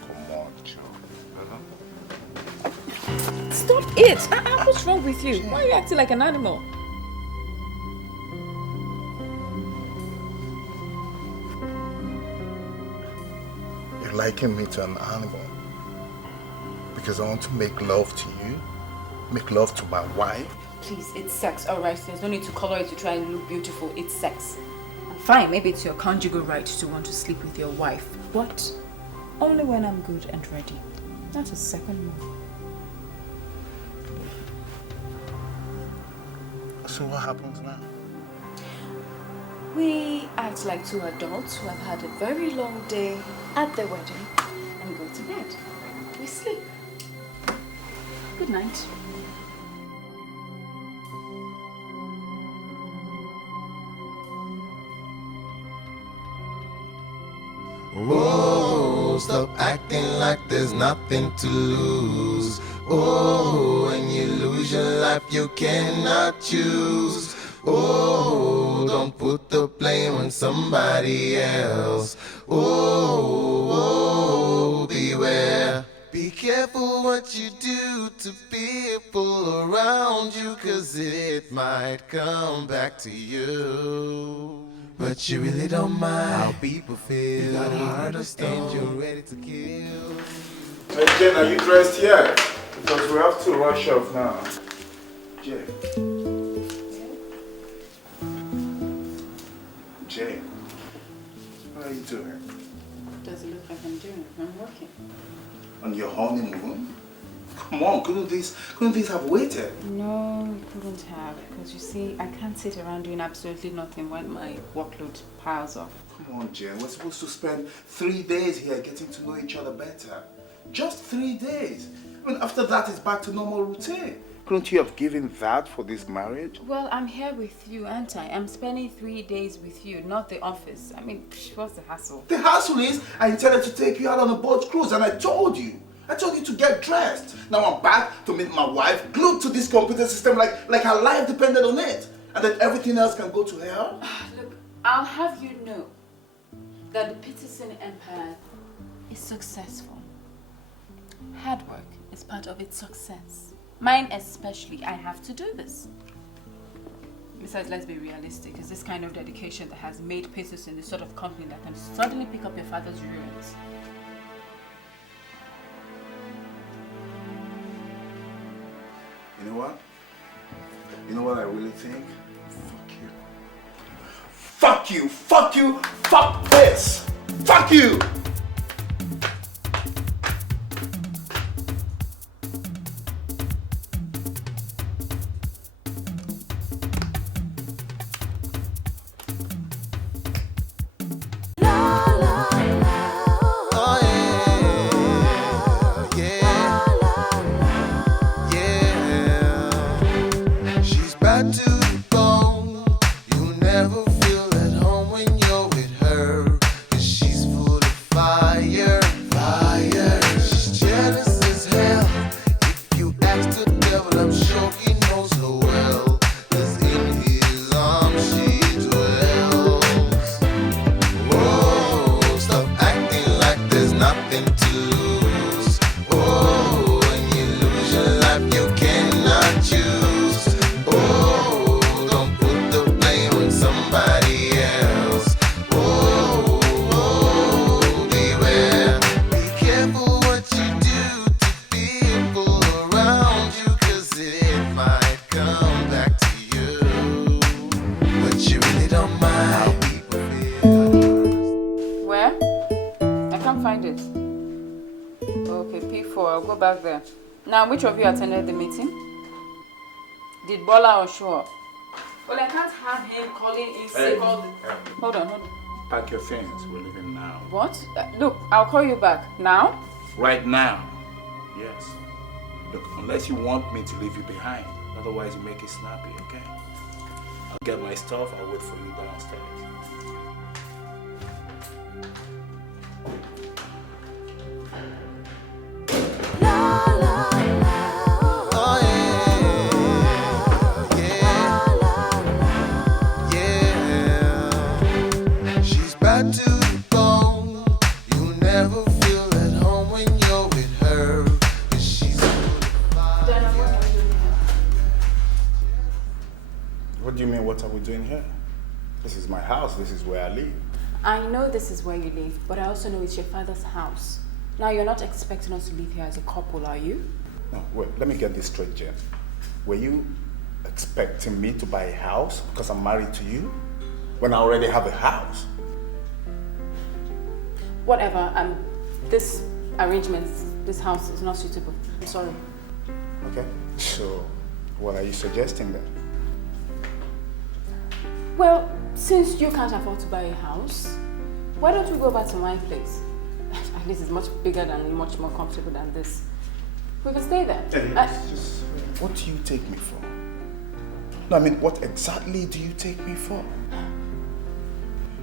Come on, Joe. Stop it! What's wrong with you? Why are you acting like an animal? You're liking me to an animal because I want to make love to you, make love to my wife. Please, it's sex, alright? There's no need to color it to try and look beautiful. It's sex. Fine, maybe it's your conjugal right to want to sleep with your wife. But only when I'm good and ready. Not a second more. So what happens now? We act like two adults who have had a very long day at the wedding and go to bed. We sleep. Good night. Oh, stop acting like there's nothing to lose. Oh, when you lose your life, you cannot choose. Oh, don't put the blame on somebody else. Oh, beware. Be careful what you do to people around you, 'cause it might come back to you. But you really don't mind how people feel. You got a heart of stone and you're ready to kill. Hey Jen, are you dressed yet? Because we have to rush off now. Jen. Jen, what are you doing? Does it look like I'm doing it? I'm working. On your honeymoon? Come on, couldn't this have waited? No, it couldn't have. Because you see, I can't sit around doing absolutely nothing when my workload piles up. Come on, Jen, we're supposed to spend 3 days here getting to know each other better. Just 3 days. I mean, after that, it's back to normal routine. Couldn't you have given that for this marriage? Well, I'm here with you, aren't I? I'm spending 3 days with you, not the office. I mean, what's the hassle? The hassle is I intended to take you out on a boat cruise and I told you to get dressed. Now I'm back to meet my wife, glued to this computer system like her life depended on it. And then everything else can go to hell? Look, I'll have you know that the Peterson Empire is successful. Hard work is part of its success. Mine especially, I have to do this. Besides, let's be realistic. It's this kind of dedication that has made Peterson the sort of company that can suddenly pick up your father's ruins. You know what? You know what I really think? Fuck you. Fuck you! Fuck you! Fuck this! Fuck you! Now, which of you attended the meeting? Did Bola or show up? Well, I can't have him calling in sick all the... Hold on. Pack your things. We're leaving now. What? Look, I'll call you back. Now? Right now. Yes. Look, unless you want me to leave you behind. Otherwise, you make it snappy, okay? I'll get my stuff. I'll wait for you downstairs. La la la. we doing here? This is my house. This is where I live. I know this is where you live, but I also know it's your father's house. Now, you're not expecting us to live here as a couple, are you? No, wait, let me get this straight, Jen. Were you expecting me to buy a house because I'm married to you? When I already have a house? Whatever, this arrangement, this house is not suitable. I'm sorry. Okay, so what are you suggesting then? Well, since you can't afford to buy a house, why don't we go back to my place? At least it's much bigger and much more comfortable than this. We can stay there. Just, what do you take me for? No, I mean, what exactly do you take me for?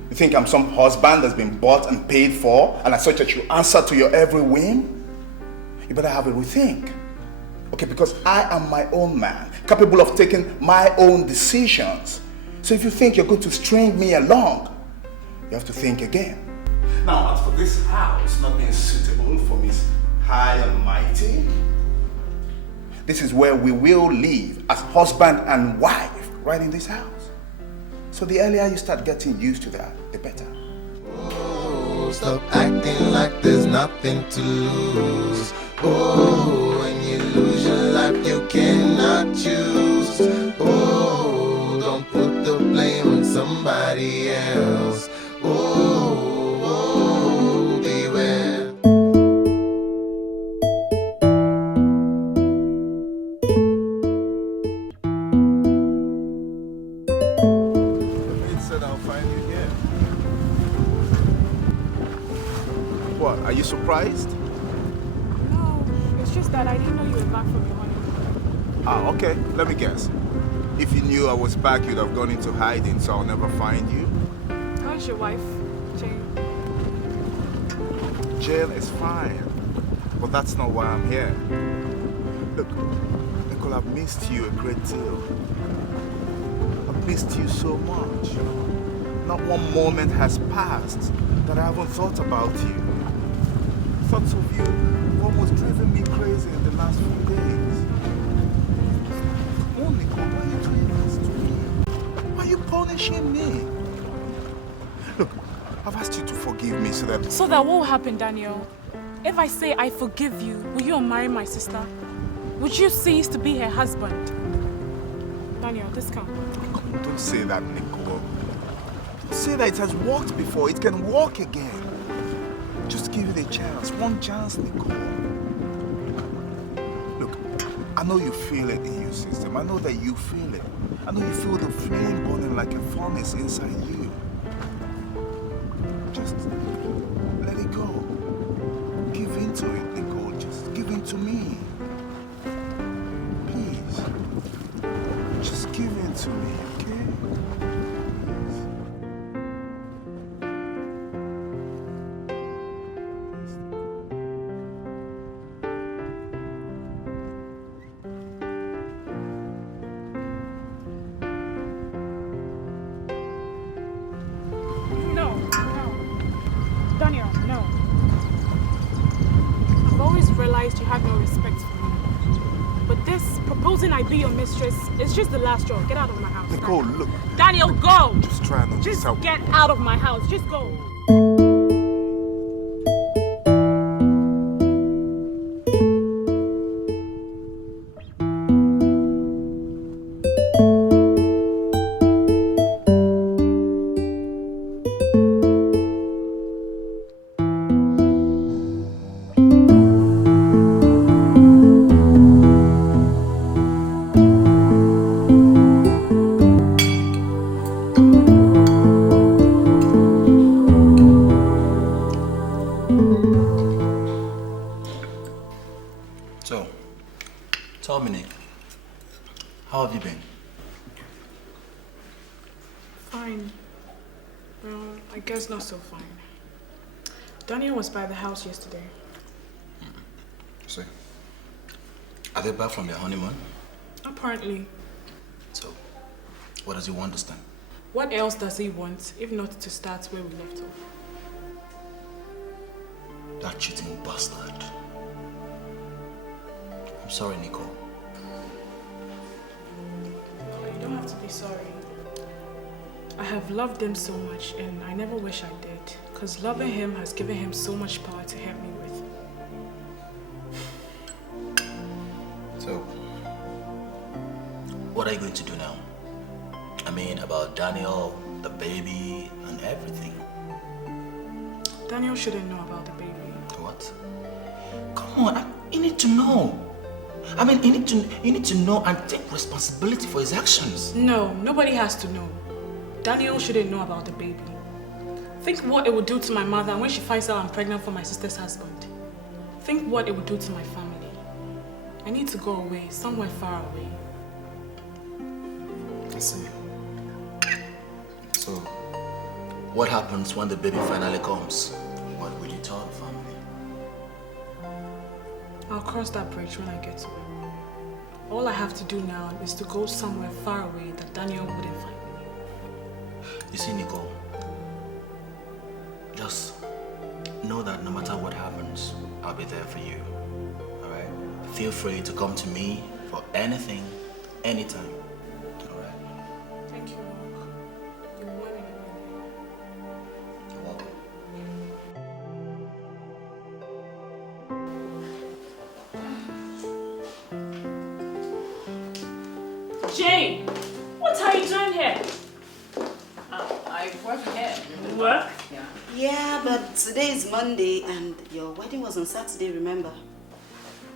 You think I'm some husband that's been bought and paid for, and as such that you answer to your every whim? You better have a rethink. Okay, because I am my own man, capable of taking my own decisions. So if you think you're going to string me along, you have to think again. Now, as for this house not being suitable for Miss High and Mighty, this is where we will live as husband and wife, right in this house. So the earlier you start getting used to that, the better. Oh, stop acting like there's nothing to lose. Oh, when you lose your life, you cannot choose. Oh, don't put the blame on somebody else. Oh, beware. It said I'll find you here. What, are you surprised? No, it's just that I didn't know you were back from your honeymoon. Ah, okay, let me guess. If you knew I was back, you'd have gone into hiding, so I'll never find you. How's your wife, Jane? Jail is fine, but that's not why I'm here. Look, Nicole, I've missed you a great deal. I've missed you so much. Not one moment has passed that I haven't thought about you. Thoughts of you have almost driven me crazy in the last few days. Oh, Nicole, why are you doing this to me? Why are you punishing me? Look, I've asked you to forgive me so that... So that what will happen, Daniel? If I say I forgive you, will you unmarry my sister? Would you cease to be her husband? Daniel, discount. Come on, don't say that, Nicole. Don't say that. It has worked before. It can work again. Just give it a chance. One chance, Nicole. Look, I know you feel it in your system. I know that you feel it. I know you feel the flame burning like a furnace inside you. Just let it go. Give in to it, Nicole. Just give in to me. Please. Just give in to me, okay? You have no respect for me. But this, proposing I be your mistress, is just the last straw. Get out of my house. Nicole, look. Daniel, go! Just try and understand. Just get out of my house. Just go. Not so fine. Daniel was by the house yesterday. See, are they back from their honeymoon? Apparently. So, what does he want this time? What else does he want, if not to start where we left off? That cheating bastard. I'm sorry, Nicole. You don't have to be sorry. I have loved him so much and I never wish I did. Because loving him has given him so much power to help me with. So, what are you going to do now? I mean, about Daniel, the baby, and everything. Daniel shouldn't know about the baby. What? Come on, you need to know. I mean, you need to know and take responsibility for his actions. No, nobody has to know. Daniel shouldn't know about the baby. Think what it would do to my mother when she finds out I'm pregnant for my sister's husband. Think what it would do to my family. I need to go away, somewhere far away. I see. So, what happens when the baby finally comes? What will you tell the family? I'll cross that bridge when I get to it. All I have to do now is to go somewhere far away that Daniel wouldn't find me. You see, Nicole, just know that no matter what happens, I'll be there for you. Alright? Feel free to come to me for anything, anytime. Alright? Thank you, Mark. You're one in a million. You're welcome. Jane, what are you doing here? I work here. Work? Yeah. Yeah, but today is Monday and your wedding was on Saturday, remember?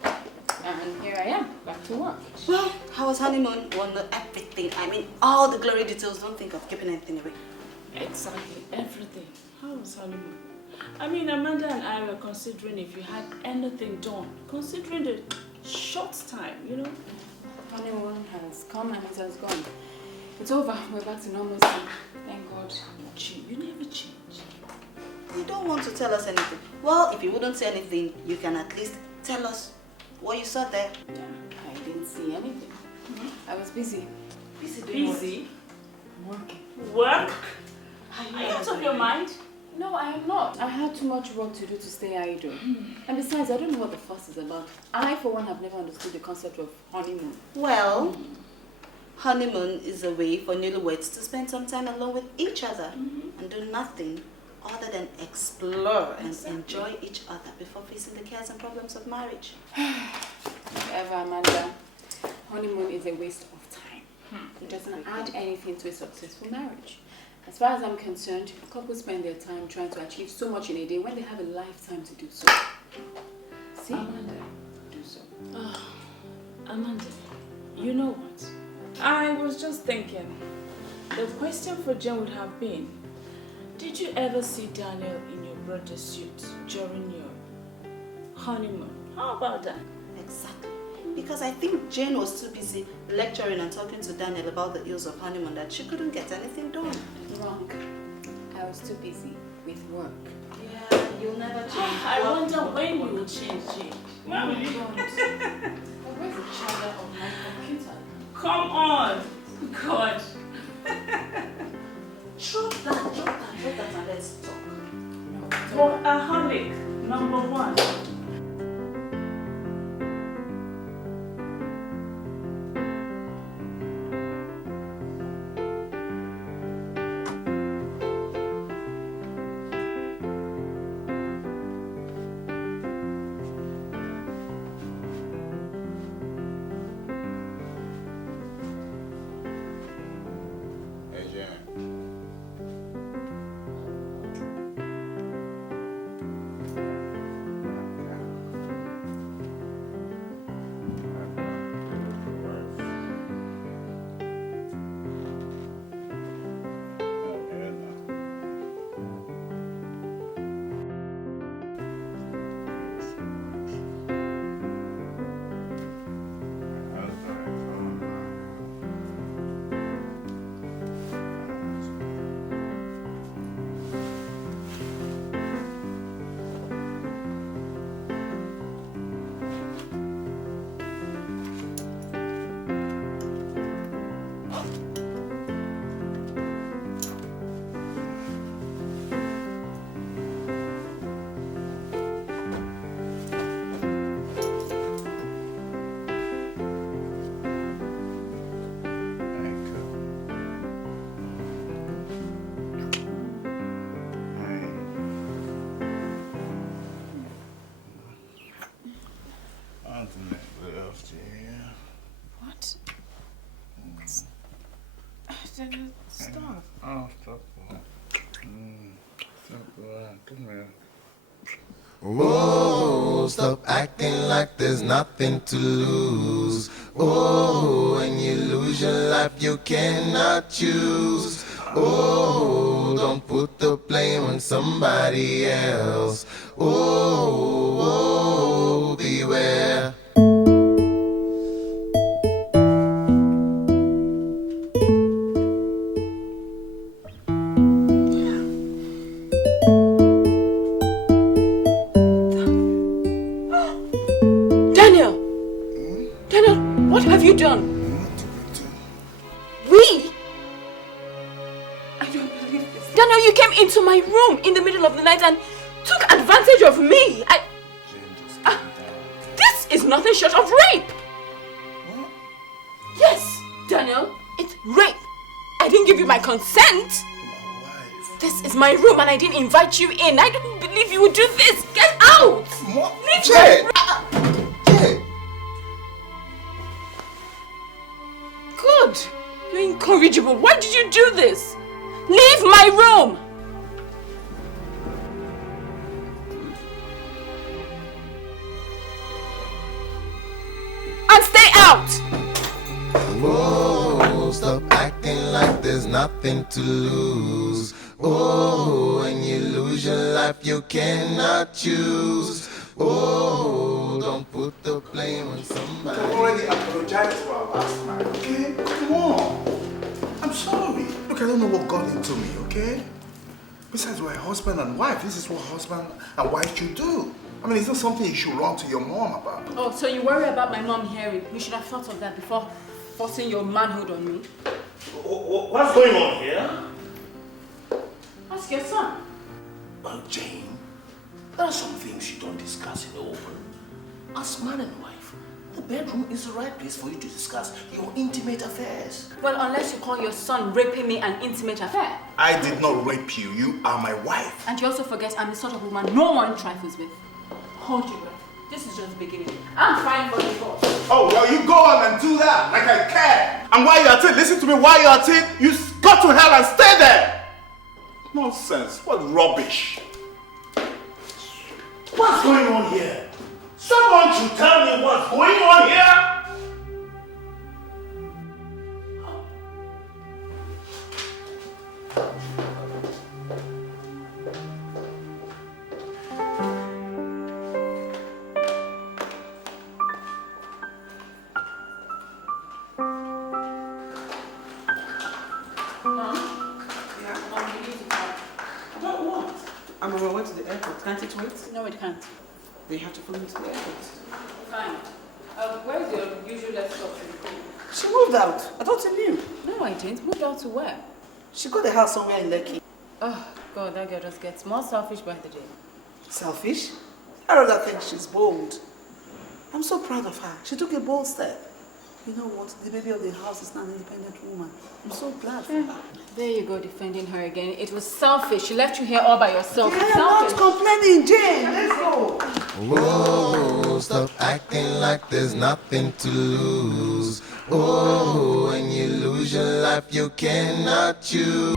And here I am, back to work. Well, how was honeymoon? Want to know everything. I mean, all the glory details. Don't think of keeping anything away. Exactly, everything. How was honeymoon? I mean, Amanda and I were considering if you had anything done, considering the short time, you know? Honeymoon has come and it has gone. It's over. We're back to normalcy. Thank God. You never change. You don't want to tell us anything. Well, if you wouldn't say anything, you can at least tell us what you saw there. Yeah, I didn't see anything. I was busy. Busy doing Busy? Working. Work? Are you out of your mind? No, I am not. I had too much work to do to stay idle. And besides, I don't know what the fuss is about. I, for one, have never understood the concept of honeymoon. Well, honeymoon is a way for newlyweds to spend some time alone with each other and do nothing other than explore and enjoy each other before facing the cares and problems of marriage. Whatever, Amanda. Honeymoon is a waste of time. It doesn't add anything to a successful marriage. As far as I'm concerned, couples spend their time trying to achieve so much in a day when they have a lifetime to do so. See? Amanda. Do so. Amanda, you know what? I was just thinking, the question for Jen would have been, did you ever see Daniel in your brother's suit during your honeymoon? How about that? Exactly. Because I think Jane was too busy lecturing and talking to Daniel about the ills of honeymoon that she couldn't get anything done. Wrong. I was too busy with work. Yeah, you'll never change. I wonder when you will change, Jane. When will you? Where's the charger of my computer? Come on! God. Drop that and let's talk. Workaholic, number one. What? Stop. Oh, stop. Come here. Oh, stop acting like there's nothing to lose. Oh, when you lose your life, you cannot choose. Oh, don't put the blame on somebody else. Oh, beware. What have you done? We? I don't believe this. Daniel, you came into my room in the middle of the night and took advantage of me. This is nothing short of rape. What? Yes, Daniel, it's rape. I didn't give you my consent. This is my room and I didn't invite you in. I don't believe you would do this. Get out! What? Leave my room. Good. You're incorrigible. Why did you do this? Leave my room! And stay out! Oh, stop acting like there's nothing to lose. Oh, when you lose your life, you cannot choose. Oh, don't put the blame on somebody. I've already apologized for our last man, okay? Come on. I'm sorry. Look, I don't know what got into me, okay? Besides, we're husband and wife. This is what husband and wife should do. I mean, it's not something you should run to your mom about. Oh, so you worry about my mom hearing. You should have thought of that before forcing your manhood on me. What's going on here? Ask your son. Well, Jane, there are some things you don't discuss in the open. As man and wife, the bedroom is the right place for you to discuss your intimate affairs. Well, unless you call your son raping me an intimate affair. I did not rape you. You are my wife. And you also forget I'm the sort of woman no one trifles with. Hold your breath. This is just the beginning. I'm fine for divorce. Oh, well, you go on and do that, like I care. And while you're at it, listen to me, while you're at it, you go to hell and stay there. Nonsense. What rubbish. What's going on here? Someone should tell me what's going on here. I'm on my way to the airport. Can't it wait? No, it can't. Then you have to follow me to the airport. Fine. Where's your usual escort? She moved out. I thought you knew. No, I didn't. Moved out to where? She got a house somewhere in Lekki. Oh, God, that girl just gets more selfish by the day. Selfish? I rather think she's bold. I'm so proud of her. She took a bold step. You know what? The baby of the house is now an independent woman. I'm so glad for her. There you go, defending her again. It was selfish. She left you here all by yourself. Yeah, I'm not complaining, Jane. Let's go. Whoa, stop acting like there's nothing to lose. Oh, when you lose your life, you cannot choose.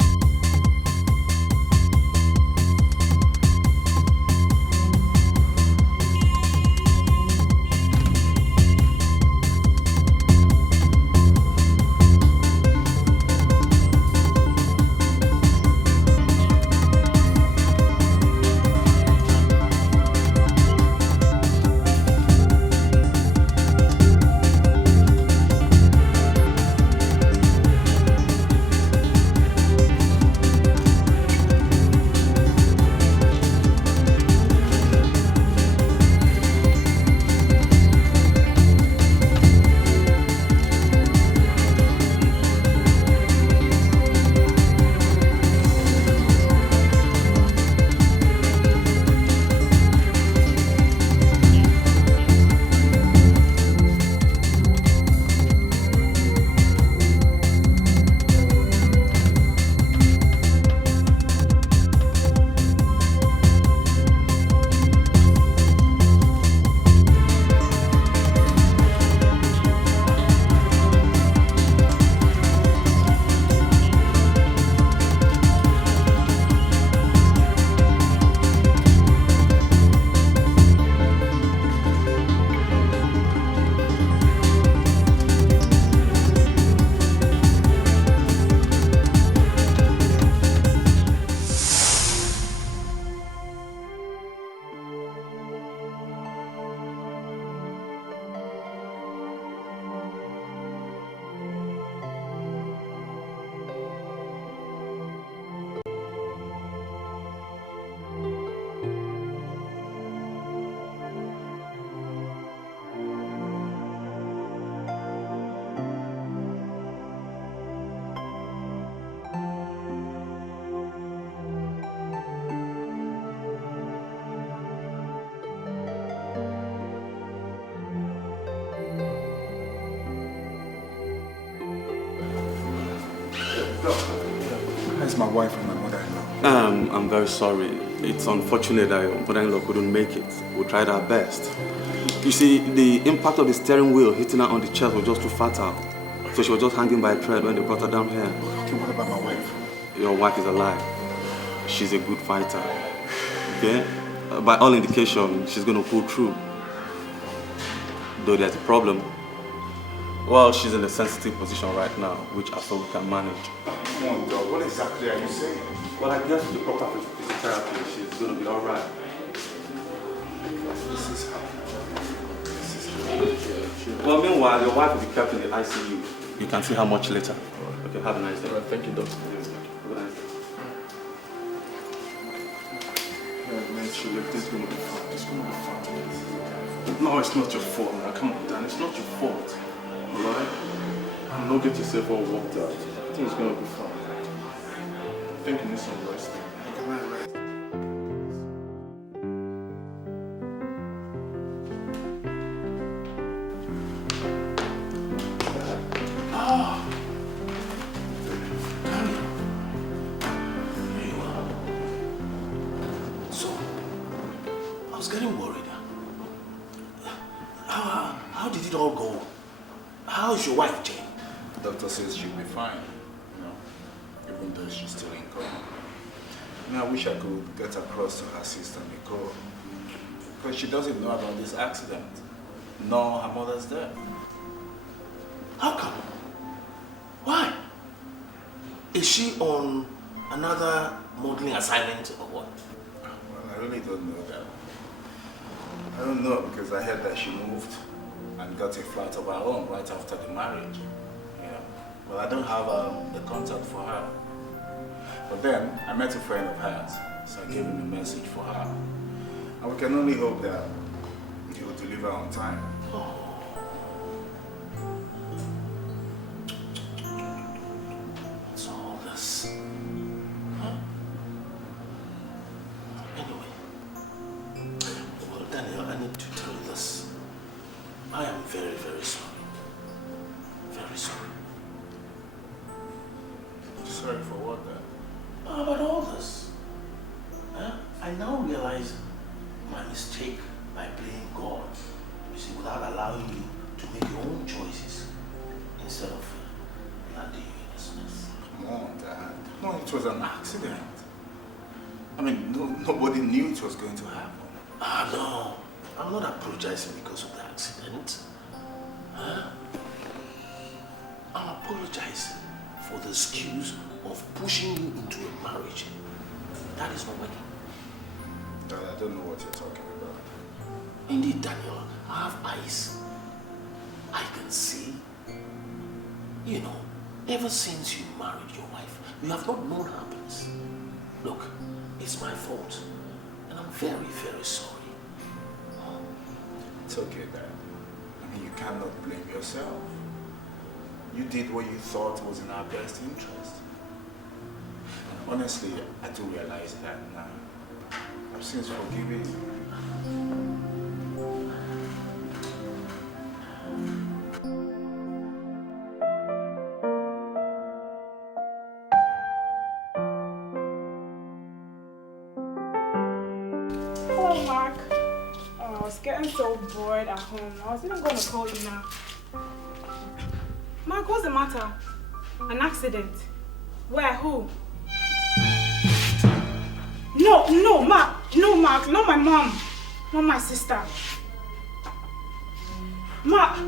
How's my wife and my mother-in-law? I'm very sorry. It's unfortunate that your mother-in-law couldn't make it. We tried our best. You see, the impact of the steering wheel hitting her on the chest was just too fatal. So she was just hanging by a thread when they brought her down here. Okay, what about my wife? Your wife is alive. She's a good fighter. Okay? By all indication, she's going to pull through. Though there's a problem. Well, she's in a sensitive position right now, which I thought we can manage. Come on, dog. What exactly are you saying? Well, I guess with the proper physiotherapy, she's going to be all right. This is how. Well, meanwhile, your wife will be kept in the ICU. You can see how much later. Okay, have a nice day. Thank you, doctor. Have a nice day. Man, Shirley, this is going to be fun. This is going to be fun. No, it's not your fault, man. Come on, Dan. It's not your fault. Alright? Don't get yourself all worked out. I think it's going to be fun. I think you need some rest. Come on, rest. How did it all go? How's your wife, Jane? The doctor says she'll be fine, you know, even though she's still in coma. And I wish I could get across to her sister Nicole, because she doesn't know about this accident, nor her mother's death. How come? Why? Is she on another modeling assignment or what? Well, I really don't know that. I don't know, because I heard that she moved and got a flat of her own right after the marriage. You know, well, I don't have the contact for her. But then I met a friend of hers, so I gave him a message for her. And we can only hope that he will deliver on time. What's all this? Huh? Anyway, well, Daniel, I need to tell you this. I am very, very sorry. Very sorry. Sorry for what then? About all this. I now realize my mistake by playing God. You see, without allowing you to make your own choices instead of landing you in this mess. Come on, Dad. No, it was an accident. I mean, nobody knew it was going to happen. No. I'm not apologizing because of the accident. I'm apologizing for the excuse of pushing you into a marriage that is not working. Dad, I don't know what you're talking about. Indeed, Daniel, I have eyes. I can see. You know, ever since you married your wife, you have not known happiness. Look, it's my fault, and I'm very, very sorry. It's okay, Dad. I mean, you cannot blame yourself. You did what you thought was in our best interest. And honestly, I do realize that now. I've since forgiven you. Hello, Mark. I was getting so bored at home. I was even going to call you now. Mark, what's the matter? An accident? Where? Who? No, Mark. No, Mark. Not my mom. Not my sister. Mark.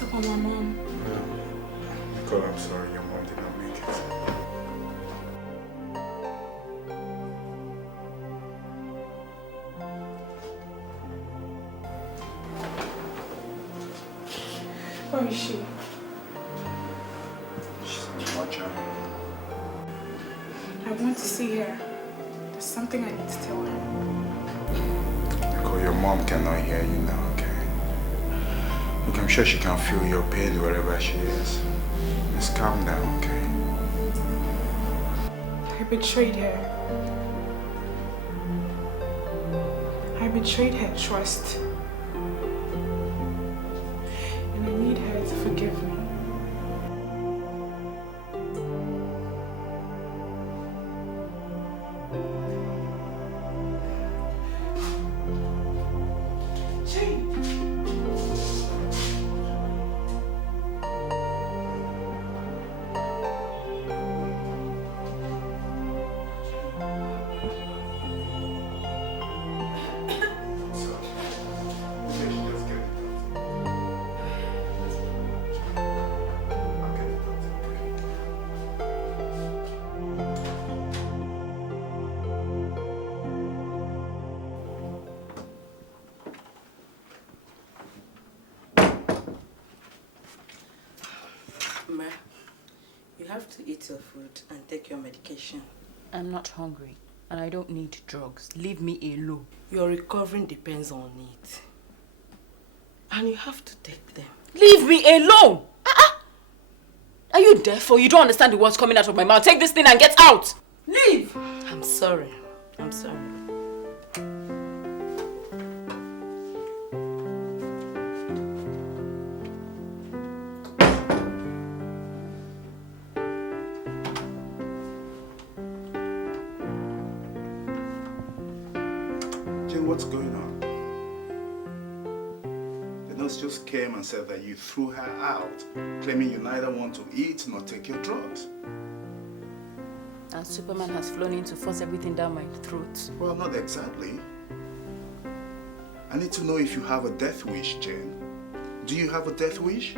What's up with my mom? Nicole, I'm sorry your mom did not make it. Where is she? She's in the watcher. I want to see her. There's something I need to tell her. Nicole, your mom cannot hear you now, okay? Look, I'm sure she can feel your pain wherever she is. Just calm down, okay? I betrayed her. I betrayed her trust. And I need her to forgive me. Ma, you have to eat your food and take your medication. I'm not hungry and I don't need drugs. Leave me alone. Your recovering depends on it. And you have to take them. Leave me alone! Are you deaf or you don't understand the words coming out of my mouth? Take this thing and get out! Leave! I'm sorry. I'm sorry. Jane, what's going on? The nurse just came and said that you threw her out, claiming you neither want to eat nor take your drugs. And Superman has flown in to force everything down my throat. Well, not exactly. I need to know if you have a death wish, Jane. Do you have a death wish?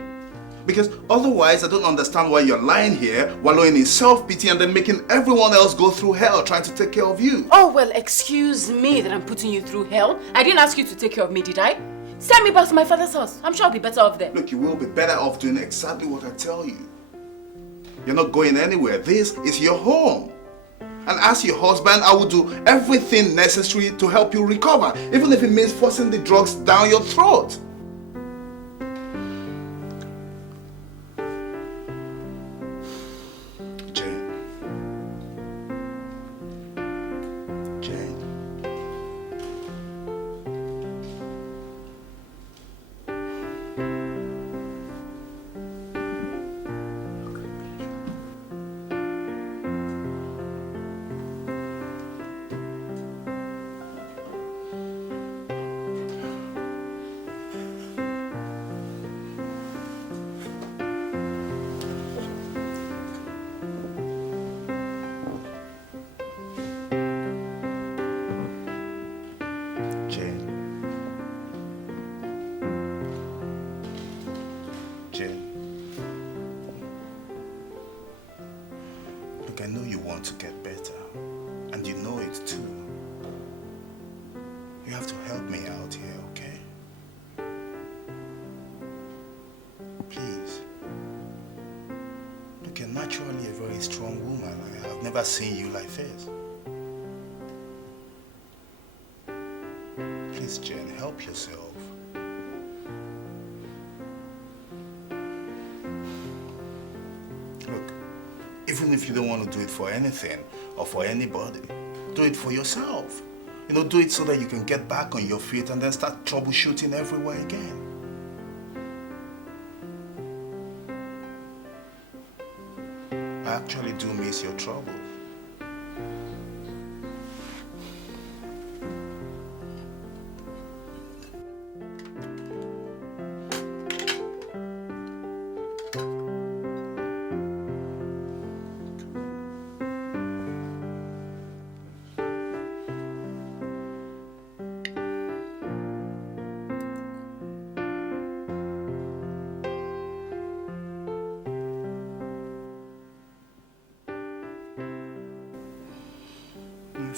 Because otherwise, I don't understand why you're lying here, wallowing in self-pity and then making everyone else go through hell trying to take care of you. Oh, well, excuse me that I'm putting you through hell. I didn't ask you to take care of me, did I? Send me back to my father's house. I'm sure I'll be better off there. Look, you will be better off doing exactly what I tell you. You're not going anywhere. This is your home. And as your husband, I will do everything necessary to help you recover, even if it means forcing the drugs down your throat. I know you want to get better, and you know it too. You have to help me out here, okay? Please. Look, you're naturally a very strong woman. I have never seen you like this. Please, Jen, help yourself. Even if you don't want to do it for anything or for anybody, do it for yourself. You know, do it so that you can get back on your feet and then start troubleshooting everywhere again. I actually do miss your trouble.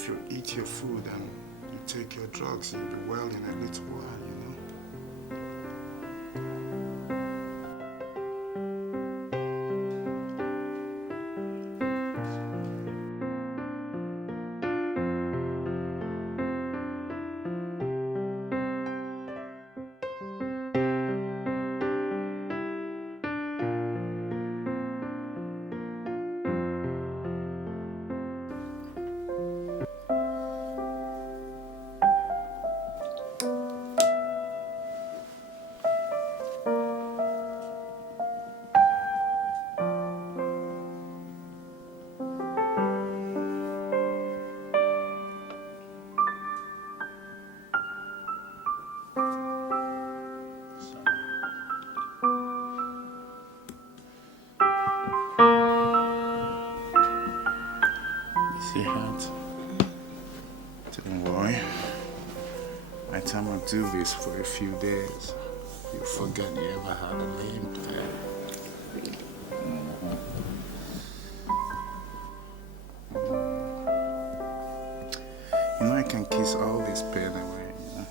if you eat your food and you take your drugs, you'll be well in a little while, you know? Do this for a few days, you forget you ever had a name there. You know, I can kiss all this pain away, you know?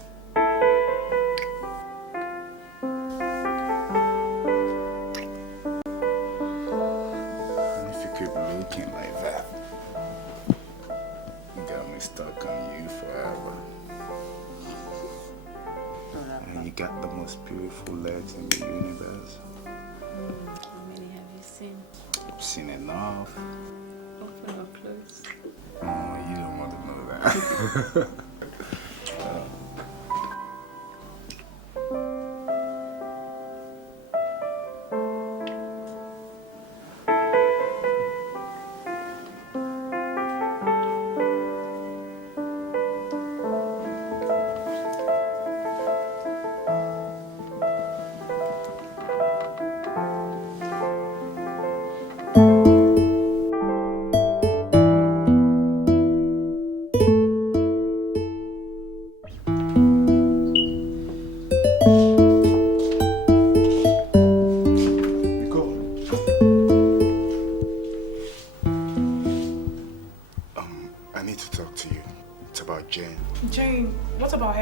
And if you keep looking like that, you got me stuck on you forever. You got the most beautiful legs in the universe. How many have you seen? I've seen enough. Open or close? Oh, you don't want to know that.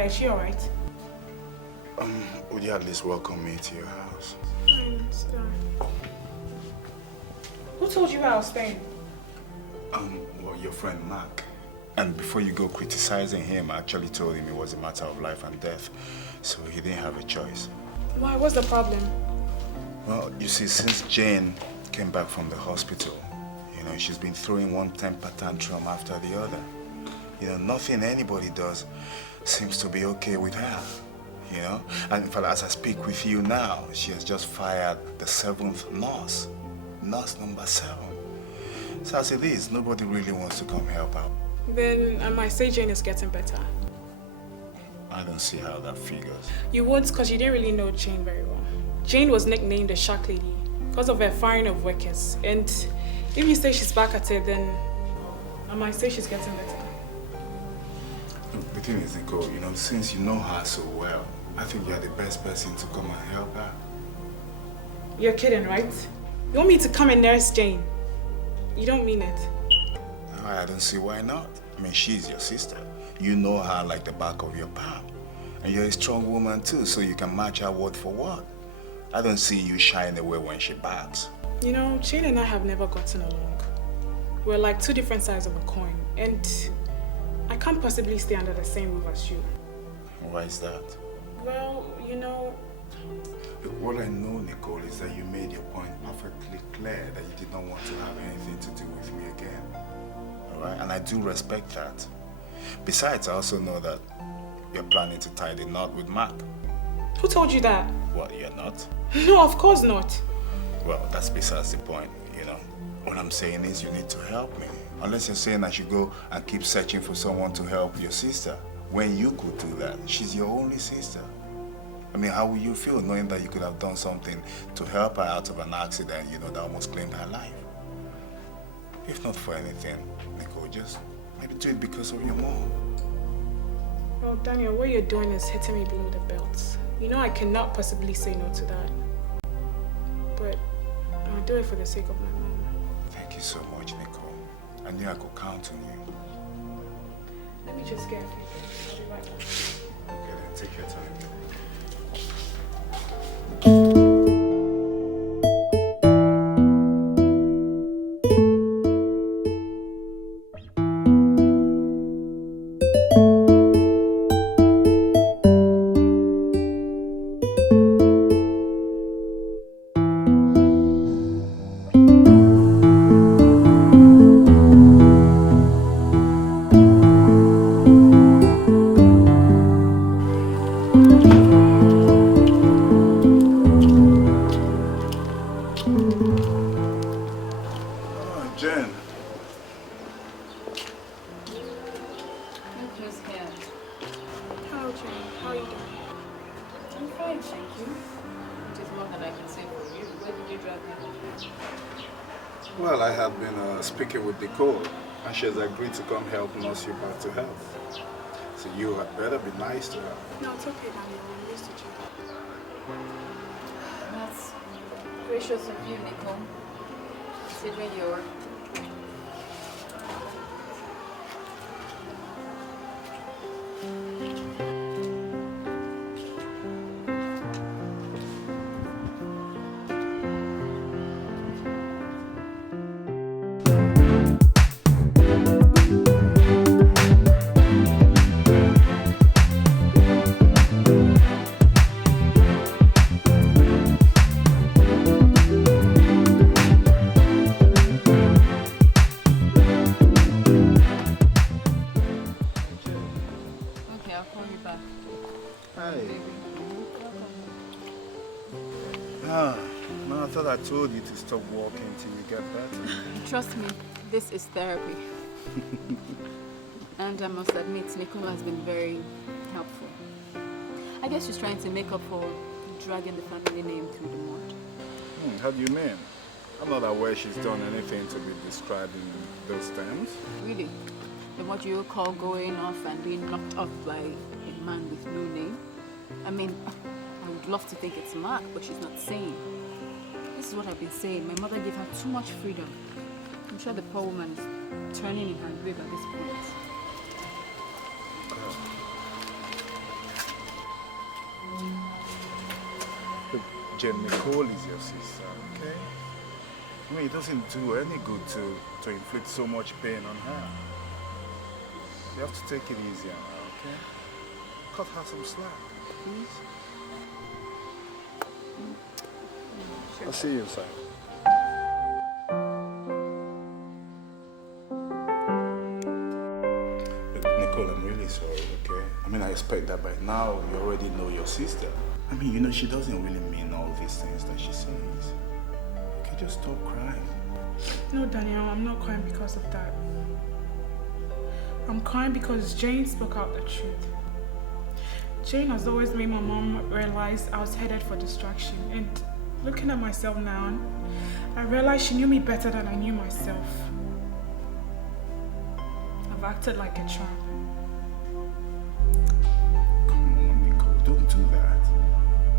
Is she alright? Would you at least welcome me to your house? Who told you I was staying? Well, your friend Mark. And before you go criticizing him, I actually told him it was a matter of life and death. So he didn't have a choice. Why? What's the problem? Well, you see, since Jane came back from the hospital, you know, she's been throwing one temper tantrum after the other. You know, nothing anybody does seems to be okay with her, you know? And in fact, as I speak with you now, she has just fired the 7th nurse. Nurse number 7. So as it is, nobody really wants to come help out. Then I might say Jane is getting better. I don't see how that figures. You won't, because you didn't really know Jane very well. Jane was nicknamed the Shark Lady because of her firing of workers. And if you say she's back at it, then I might say she's getting better. The thing is, Nicole, you know, since you know her so well, I think you're the best person to come and help her. You're kidding, right? You want me to come and nurse Jane? You don't mean it. No, I don't see why not. I mean, she's your sister. You know her like the back of your palm. And you're a strong woman too, so you can match her word for word. I don't see you shying away when she barks. You know, Jane and I have never gotten along. We're like two different sides of a coin. And I can't possibly stay under the same roof as you. Why is that? Well, you know... What I know, Nicole, is that you made your point perfectly clear that you did not want to have anything to do with me again. Alright? And I do respect that. Besides, I also know that you're planning to tie the knot with Mark. Who told you that? What, you're not? No, of course not. Well, that's besides the point, you know. What I'm saying is you need to help me. Unless you're saying I should go and keep searching for someone to help your sister. When you could do that, she's your only sister. I mean, how will you feel knowing that you could have done something to help her out of an accident, you know, that almost claimed her life? If not for anything, Nicole, just maybe do it because of your mom. Well, Daniel, what you're doing is hitting me below the belt. You know I cannot possibly say no to that. But I'll do it for the sake of my mom. Thank you so much, Nicole. I knew I could count on you. Let me just get a few things. I'll be right back. Okay, then take your time. Well, I had been speaking with Nicole, and she has agreed to come help nurse you back to health. So you had better be nice to her. No, it's okay, Daniel. I'm used to you. That's gracious of you, Nicole. Considering your... I told you to stop walking till you get better. Trust me, this is therapy. And I must admit, Nicole has been very helpful. I guess she's trying to make up for dragging the family name through the mud. How do you mean? I'm not aware she's done anything to be described in those terms. Really? Then what you call going off and being knocked up by a man with no name? I mean, I would love to think it's Mark, but she's not sane. This is what I've been saying. My mother gave her too much freedom. I'm sure the poor woman is turning in her grave at this point. Look, Jen, Nicole is your sister, okay? I mean, it doesn't do any good to inflict so much pain on her. You have to take it easy on her, okay? Cut her some slack, please. I'll see you inside. Nicole, I'm really sorry, okay? I mean, I expect that by now you already know your sister. I mean, you know, she doesn't really mean all these things that she says. Okay, just stop crying. No, Daniel, I'm not crying because of that. I'm crying because Jane spoke out the truth. Jane has always made my mom realize I was headed for destruction, and looking at myself now, I realized she knew me better than I knew myself. I've acted like a tramp. Come on, Nicole, don't do that.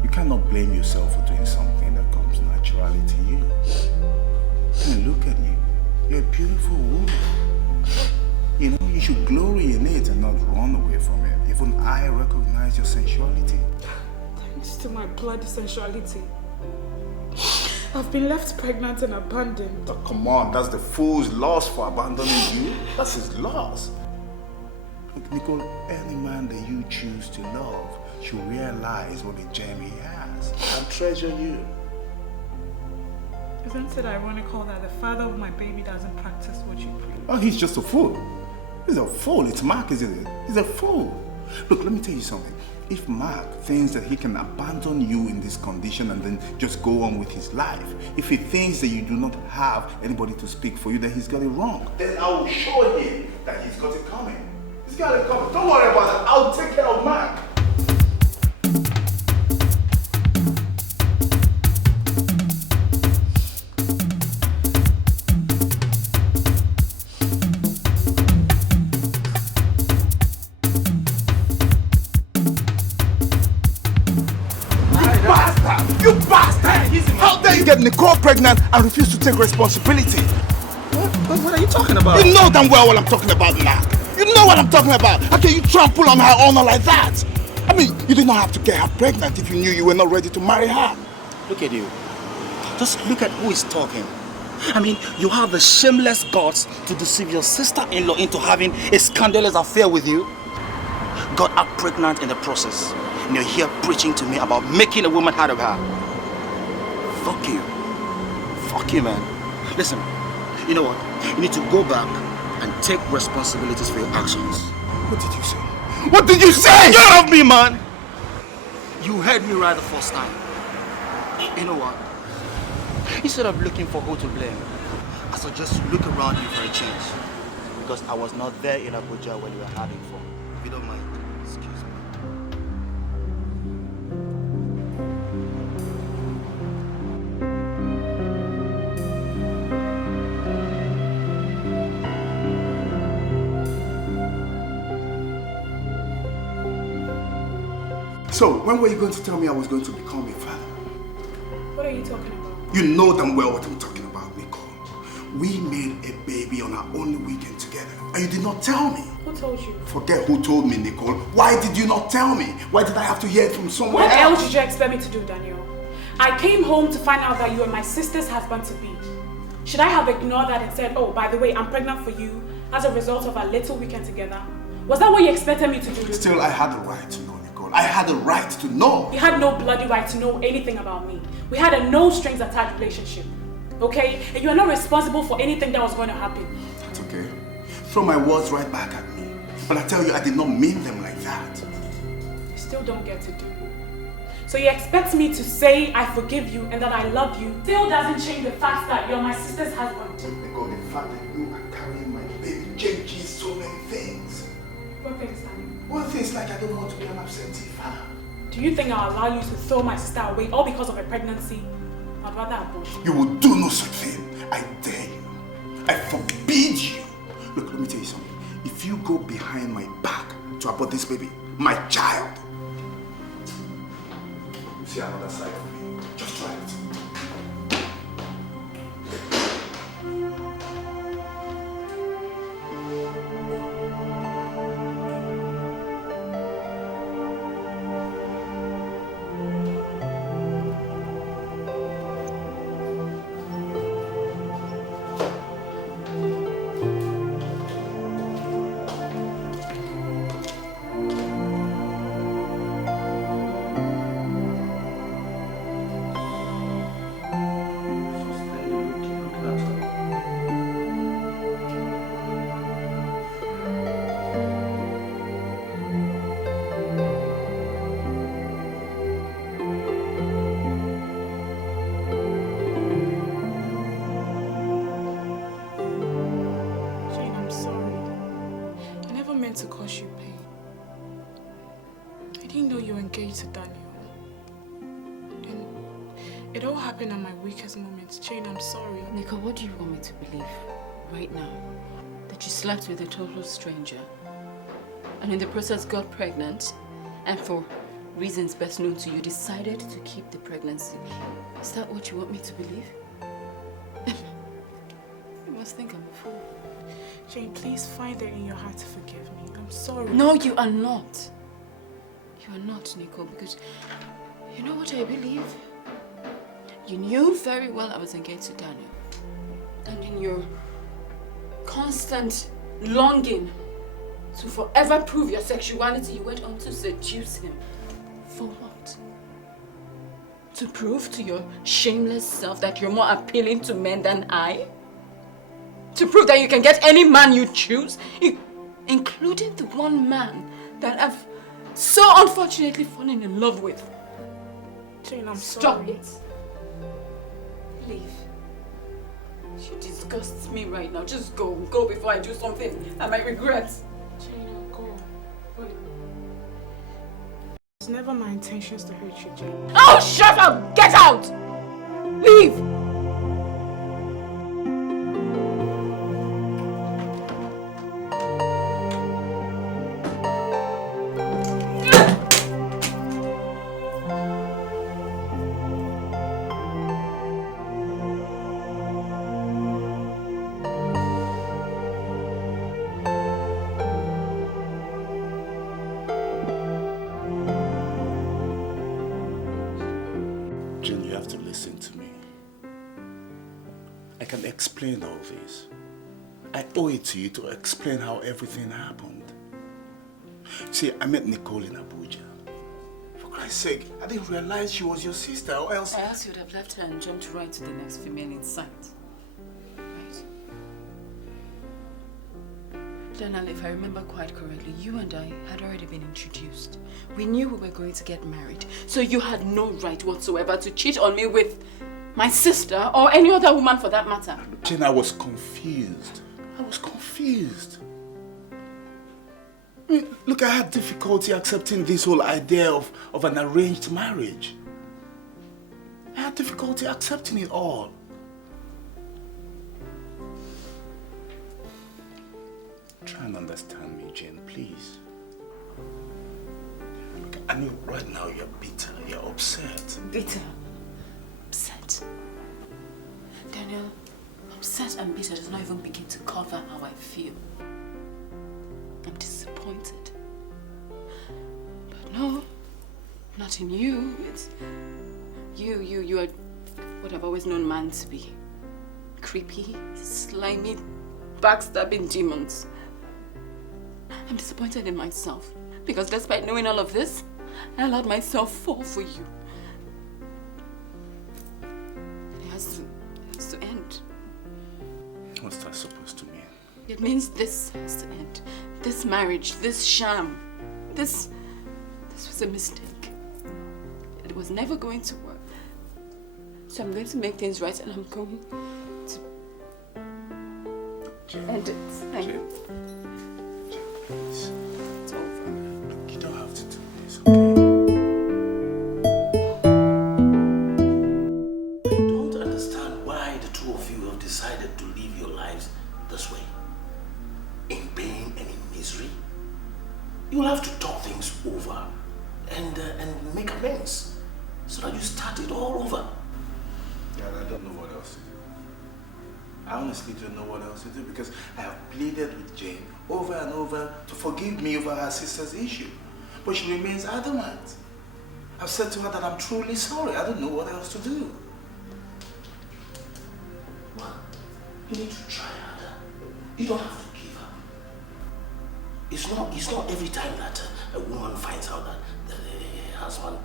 You cannot blame yourself for doing something that comes naturally to you. I mean, look at you. You're a beautiful woman. You know, you should glory in it and not run away from it. Even I recognize your sensuality. Thanks to my blood sensuality, I've been left pregnant and abandoned. Oh, come on, that's the fool's loss for abandoning you. That's his loss. Look, Nicole, any man that you choose to love should realize what a gem he has and treasure you. Isn't it ironical that the father of my baby doesn't practice what you preach? Oh, he's just a fool. He's a fool. It's Mark, isn't it? He's a fool. Look, let me tell you something. If Mark thinks that he can abandon you in this condition and then just go on with his life, if he thinks that you do not have anybody to speak for you, then he's got it wrong. Then I will show him that he's got it coming. He's got it coming. Don't worry about that. I'll take care of Mark. Get Nicole pregnant and refuse to take responsibility. What are you talking about? You know damn well what I'm talking about, Mark. You know what I'm talking about. How can you trample on her honor like that? I mean, you did not have to get her pregnant if you knew you were not ready to marry her. Look at you. Just look at who is talking. I mean, you have the shameless guts to deceive your sister-in-law into having a scandalous affair with you. Got her pregnant in the process. And you're here preaching to me about making a woman out of her. Fuck you. Fuck you, man. Listen, you know what? You need to go back and take responsibilities for your actions. What did you say? What did you say? Get off me, man! You heard me right the first time. You know what? Instead of looking for who to blame, I suggest you look around you for a change. Because I was not there in Abuja when you were having fun. If you don't mind, excuse me. So, when were you going to tell me I was going to become a father? What are you talking about? You know damn well what I'm talking about, Nicole. We made a baby on our only weekend together, and you did not tell me. Who told you? Forget who told me, Nicole. Why did you not tell me? Why did I have to hear it from somewhere What else? else did you expect me to do, Daniel? I came home to find out that you were my sister's husband-to-be. Should I have ignored that and said, oh, by the way, I'm pregnant for you as a result of our little weekend together? Was that what you expected me to do? Still, I had the right to know, Nicole. I had the right to know. You had no bloody right to know anything about me. We had a no-strings-attached relationship, okay? And you are not responsible for anything that was going to happen. That's okay. Throw my words right back at me. But I tell you, I did not mean them like that. You still don't get to do. So you expect me to say I forgive you and that I love you still doesn't change the fact that you're my sister's husband. Nicole, the fact that you are carrying my baby changes so many things. What things, Daniel? One thing is like I don't want to be an absentee father. Do you think I'll allow you to throw my sister away all because of a pregnancy? I'd rather abort. You will do no such thing. I dare you. I forbid you. Look, let me tell you something. If you go behind my back to abort this baby, my child, you see another side of me. Just try it. To cause you pain. I didn't know you were engaged to Daniel. And it all happened at my weakest moments. Jane, I'm sorry. Nika, what do you want me to believe right now? That you slept with a total stranger and in the process got pregnant and for reasons best known to you decided to keep the pregnancy. Is that what you want me to believe? You must think I'm a fool. Jane, please find it in your heart to forgive me. I'm sorry. No, you are not. You are not, Nico, because you know what I believe? You knew very well I was engaged to Daniel. And in your constant longing to forever prove your sexuality, you went on to seduce him. For what? To prove to your shameless self that you're more appealing to men than I? To prove that you can get any man you choose, including the one man that I've so unfortunately fallen in love with. Jane, I'm Stop sorry. it. Leave. You disgust me right now. Just go. Go before I do something I might regret. Jane, I'll go. Wait. It's never my intentions to hurt you, Jane. Oh, shut up! Get out! Leave! can explain all this. I owe it to you to explain how everything happened. See, I met Nicole in Abuja. For Christ's sake, I didn't realize she was your sister, or else... I asked you to have left her and jumped right to the next female in sight. Right? Daniel, if I remember quite correctly, you and I had already been introduced. We knew we were going to get married, so you had no right whatsoever to cheat on me with my sister or any other woman for that matter. Jane, I was confused. I mean, look, I had difficulty accepting this whole idea of an arranged marriage. I had difficulty accepting it all. Try and understand me, Jane, please. Look, I know right now you're bitter, you're upset. Bitter? Upset? Daniel, upset and bitter does not even begin to cover how I feel. I'm disappointed. But no, not in you. It's you are what I've always known man to be. Creepy, slimy, backstabbing demons. I'm disappointed in myself because despite knowing all of this, I allowed myself fall for you. It has to end. What's that supposed to mean? It means this has to end. This marriage, this sham, this was a mistake. It was never going to work. So I'm going to make things right and I'm going to end it. It's over. Look, you don't have to do this, okay? I don't understand why the two of you have decided to live your lives this way. In pain and in misery. You will have to talk things over and make amends so that you start it all over. Yeah, I don't know what else to do. I honestly don't know what else to do because I have pleaded with Jane over and over to forgive me over her sister's issue. But she remains adamant. I've said to her that I'm truly sorry. I don't know what else to do. Well, you need to try harder. You don't have to give up. It's not every time that a woman finds out that her husband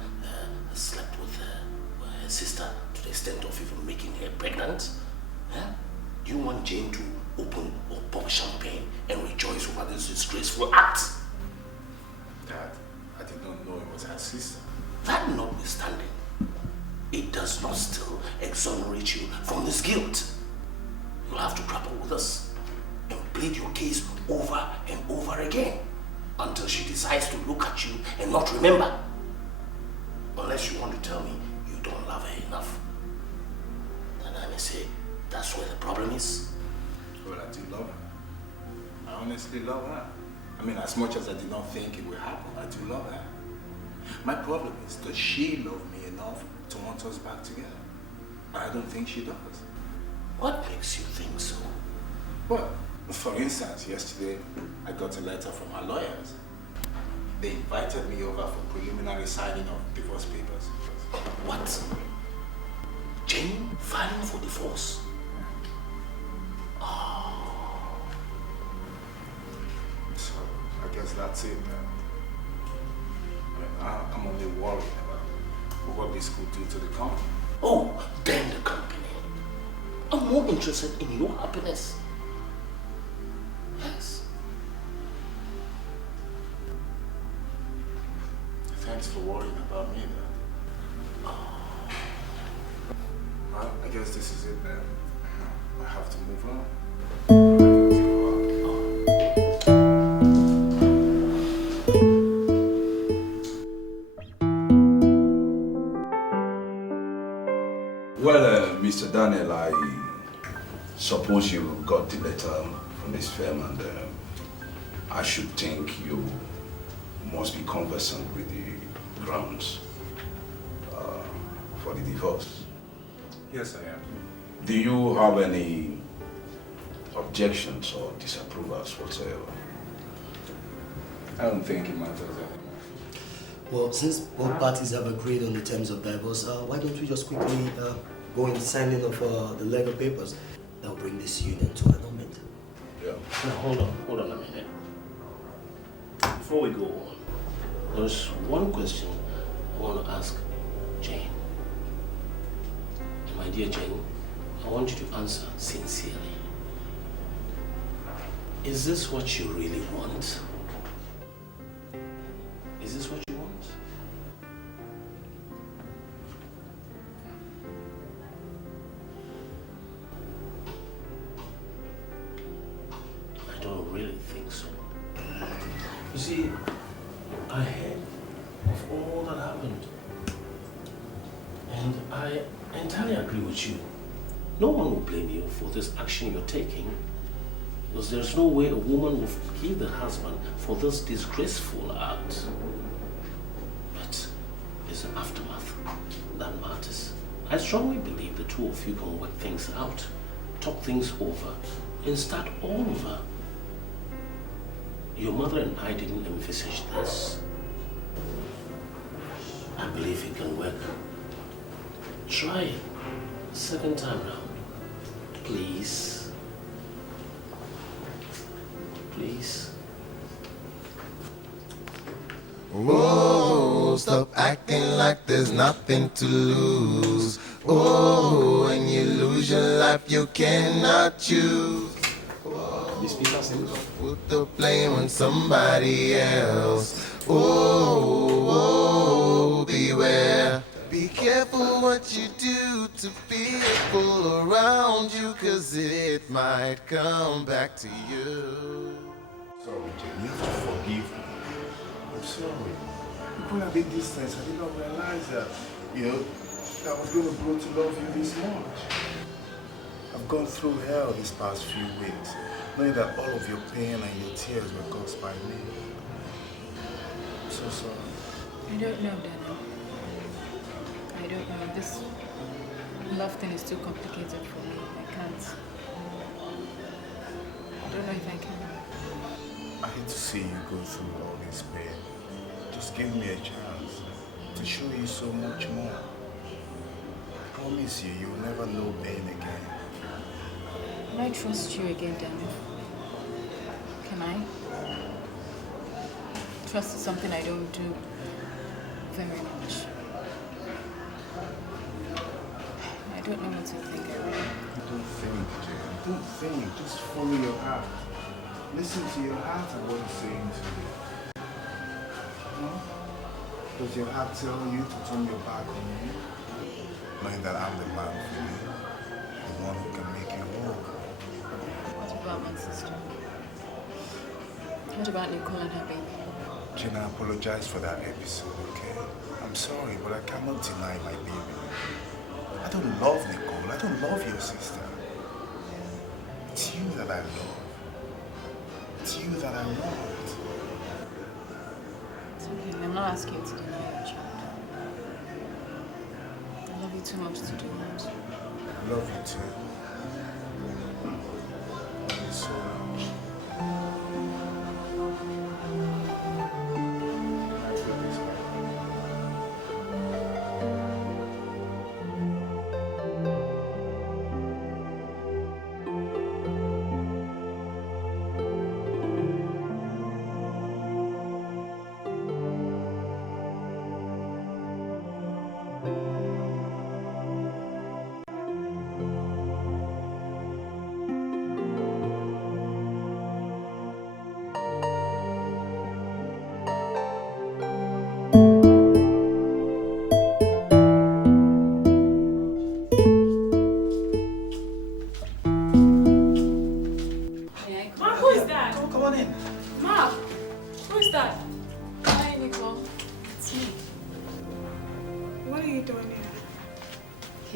slept with her sister to the extent of even making her pregnant. Do you want Jane to open or pop champagne and rejoice over this disgraceful act? Dad, I did not know it was her sister. That notwithstanding, it does not still exonerate you from this guilt. You'll have to grapple with us and plead your case over and over again until she decides to look at you and not remember. Unless you want to tell me you don't love her enough. Then I may say that's where the problem is. Well, I do love her. I honestly love her. I mean, as much as I did not think it would happen, I do love her. My problem is, does she love me enough to want us back together? I don't think she does. What makes you think so? Well, for instance, yesterday I got a letter from her lawyers. They invited me over for preliminary signing of divorce papers. What? Jane filing for divorce? Oh. So, I guess that's it then. I'm only worried about what this could do to the company. Oh, then the company. I'm more interested in your happiness. Yes. Thanks for worrying about me then. Oh. Well, I guess this is it then. I have to move on. Well, Mr. Daniel, I suppose you got the letter from this firm, and I should think you must be conversant with the grounds for the divorce. Yes, I am. Do you have any objections or disapprovals whatsoever? I don't think it matters anymore. Well, since both parties have agreed on the terms of divorce, why don't we just quickly go in signing of the legal papers? that will bring this union to annulment. Yeah. Now, hold on a minute. Before we go on, there's one question I want to ask Jane. My dear Jane, I want you to answer sincerely. Is this what you really want? Is this what you want? I don't really think so. You see, I heard of all that happened. And I entirely agree with you. No one will blame you for this action you're taking, because there's no way a woman will forgive the husband for this disgraceful act. But it's the aftermath that matters. I strongly believe the two of you can work things out, talk things over, and start all over. Your mother and I didn't envisage this. I believe it can work. Try it. Second time round. Please. Please. Whoa, stop acting like there's nothing to lose. Oh, when you lose your life, you cannot choose. Put the blame on somebody else. Oh, beware. Be careful what you do to people around you, 'cause it might come back to you. Sorry, Jane, you have to forgive me. I'm sorry. When I did these things, I did not realize that, that I was going to grow to love you this much. I've gone through hell these past few weeks, knowing that all of your pain and your tears were caused by me. I'm so sorry. I don't know, Dana. I don't know. This love thing is too complicated for me. I can't. I don't know if I can. I hate to see you go through all this pain. Just give me a chance to show you so much more. I promise you, you'll never know pain again. Can I trust you again, Daniel? Can I? Trust is something I don't do very much. I don't know what to think. Don't think, Jane. Don't think. Just follow your heart. Listen to your heart and what it's saying to you. Does your heart tell you to turn your back on me? Knowing that I'm the man for you, the one who can make you whole. What about my sister? What about Nicole and her baby? Jane, I apologize for that episode, okay? I'm sorry, but I cannot deny my baby. I don't love Nicole. I don't love your sister. It's you that I love. It's you that I want. It's okay. I'm not asking you to deny your child. I love you too much to do that. I love you too. I love you so much.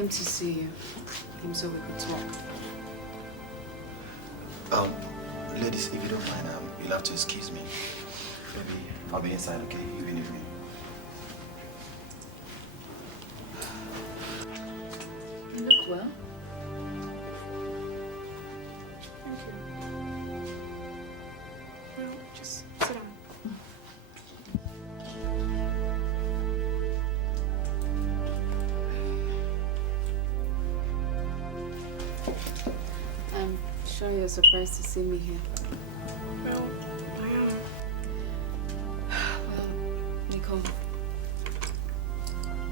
To see you. Came so we could talk. Ladies, if you don't mind, you'll have to excuse me. Maybe I'll be inside, okay? Even if You look well. Thank you. Well, just sit down. sure you're surprised to see me here. Well, I am. Well, Nicole,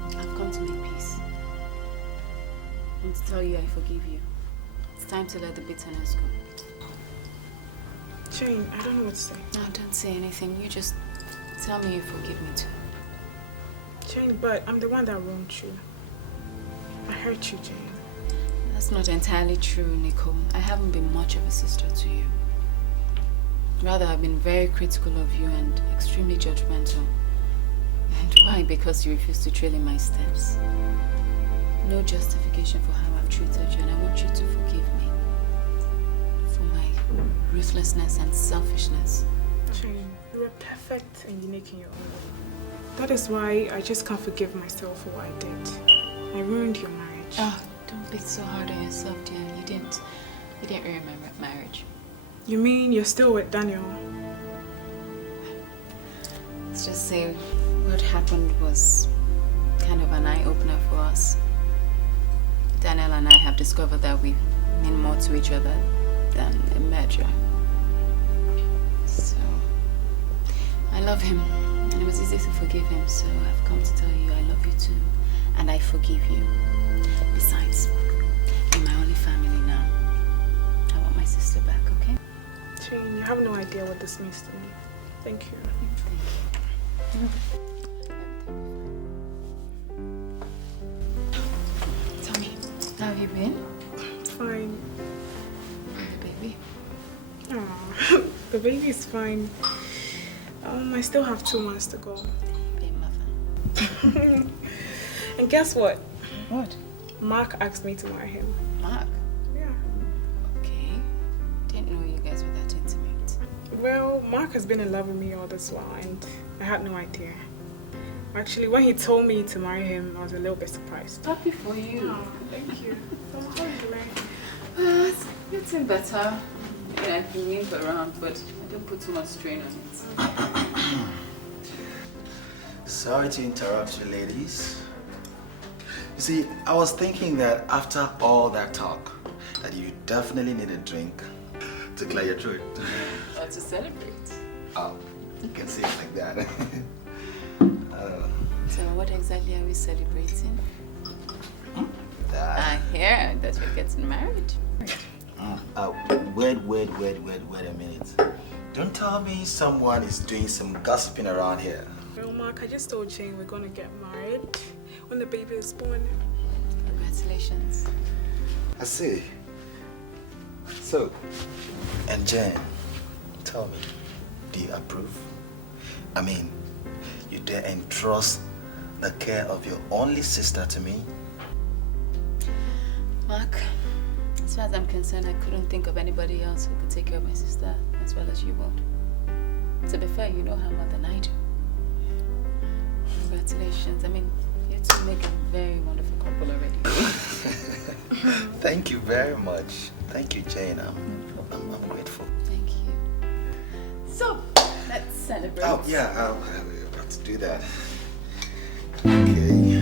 I've come to make peace. I want to tell you I forgive you. It's time to let the bitterness go. Jane, I don't know what to say. No, don't say anything. You just tell me you forgive me too. Jane, but I'm the one that wronged you. I hurt you, Jane. That's not entirely true, Nicole. I haven't been much of a sister to you. Rather, I've been very critical of you and extremely judgmental. And why? Because you refuse to trail in my steps. No justification for how I've treated you, and I want you to forgive me for my ruthlessness and selfishness. Jane, you are perfect and unique in your own way. That is why I just can't forgive myself for what I did. I ruined your marriage. Oh, don't be so hard on yourself, dear. You didn't ruin my marriage. You mean you're still with Daniel? Let's just say what happened was kind of an eye-opener for us. Daniel and I have discovered that we mean more to each other than a merger. So, I love him, and it was easy to forgive him, so I've come to tell you I love you too, and I forgive you. Besides, you're my only family now. I want my sister back, okay? Jane, you have no idea what this means to me. Thank you. Thank you. Tell me, how have you been? Fine. The baby? Oh, the baby's fine. I still have 2 months to go. Be a mother. And guess what? What? Mark asked me to marry him. Mark? Yeah. Okay. Didn't know you guys were that intimate. Well, Mark has been in love with me all this while, and I had no idea. Actually, when he told me to marry him, I was a little bit surprised. Happy for you. Oh, thank you. So how did you marry? It's getting better. Yeah, I can limp around, but I don't put too much strain on it. Sorry to interrupt you, ladies. You see, I was thinking that after all that talk, that you definitely need a drink to clear your throat. Or to celebrate. Oh, you can say it like that. So what exactly are we celebrating? I hear that you're getting married. Wait a minute. Don't tell me someone is doing some gossiping around here. Well, Mark, I just told Jane we're gonna get married when the baby is born. Congratulations. I see. So, and Jane, tell me, do you approve? I mean, you dare entrust the care of your only sister to me? Mark, as far as I'm concerned, I couldn't think of anybody else who could take care of my sister as well as you would. To be fair, you know her more than I do. Congratulations. I mean, you two make a very wonderful couple already. Thank you very much. Thank you, Jane. I'm grateful. Thank you. So, let's celebrate. Oh, yeah, we're about to do that. Okay.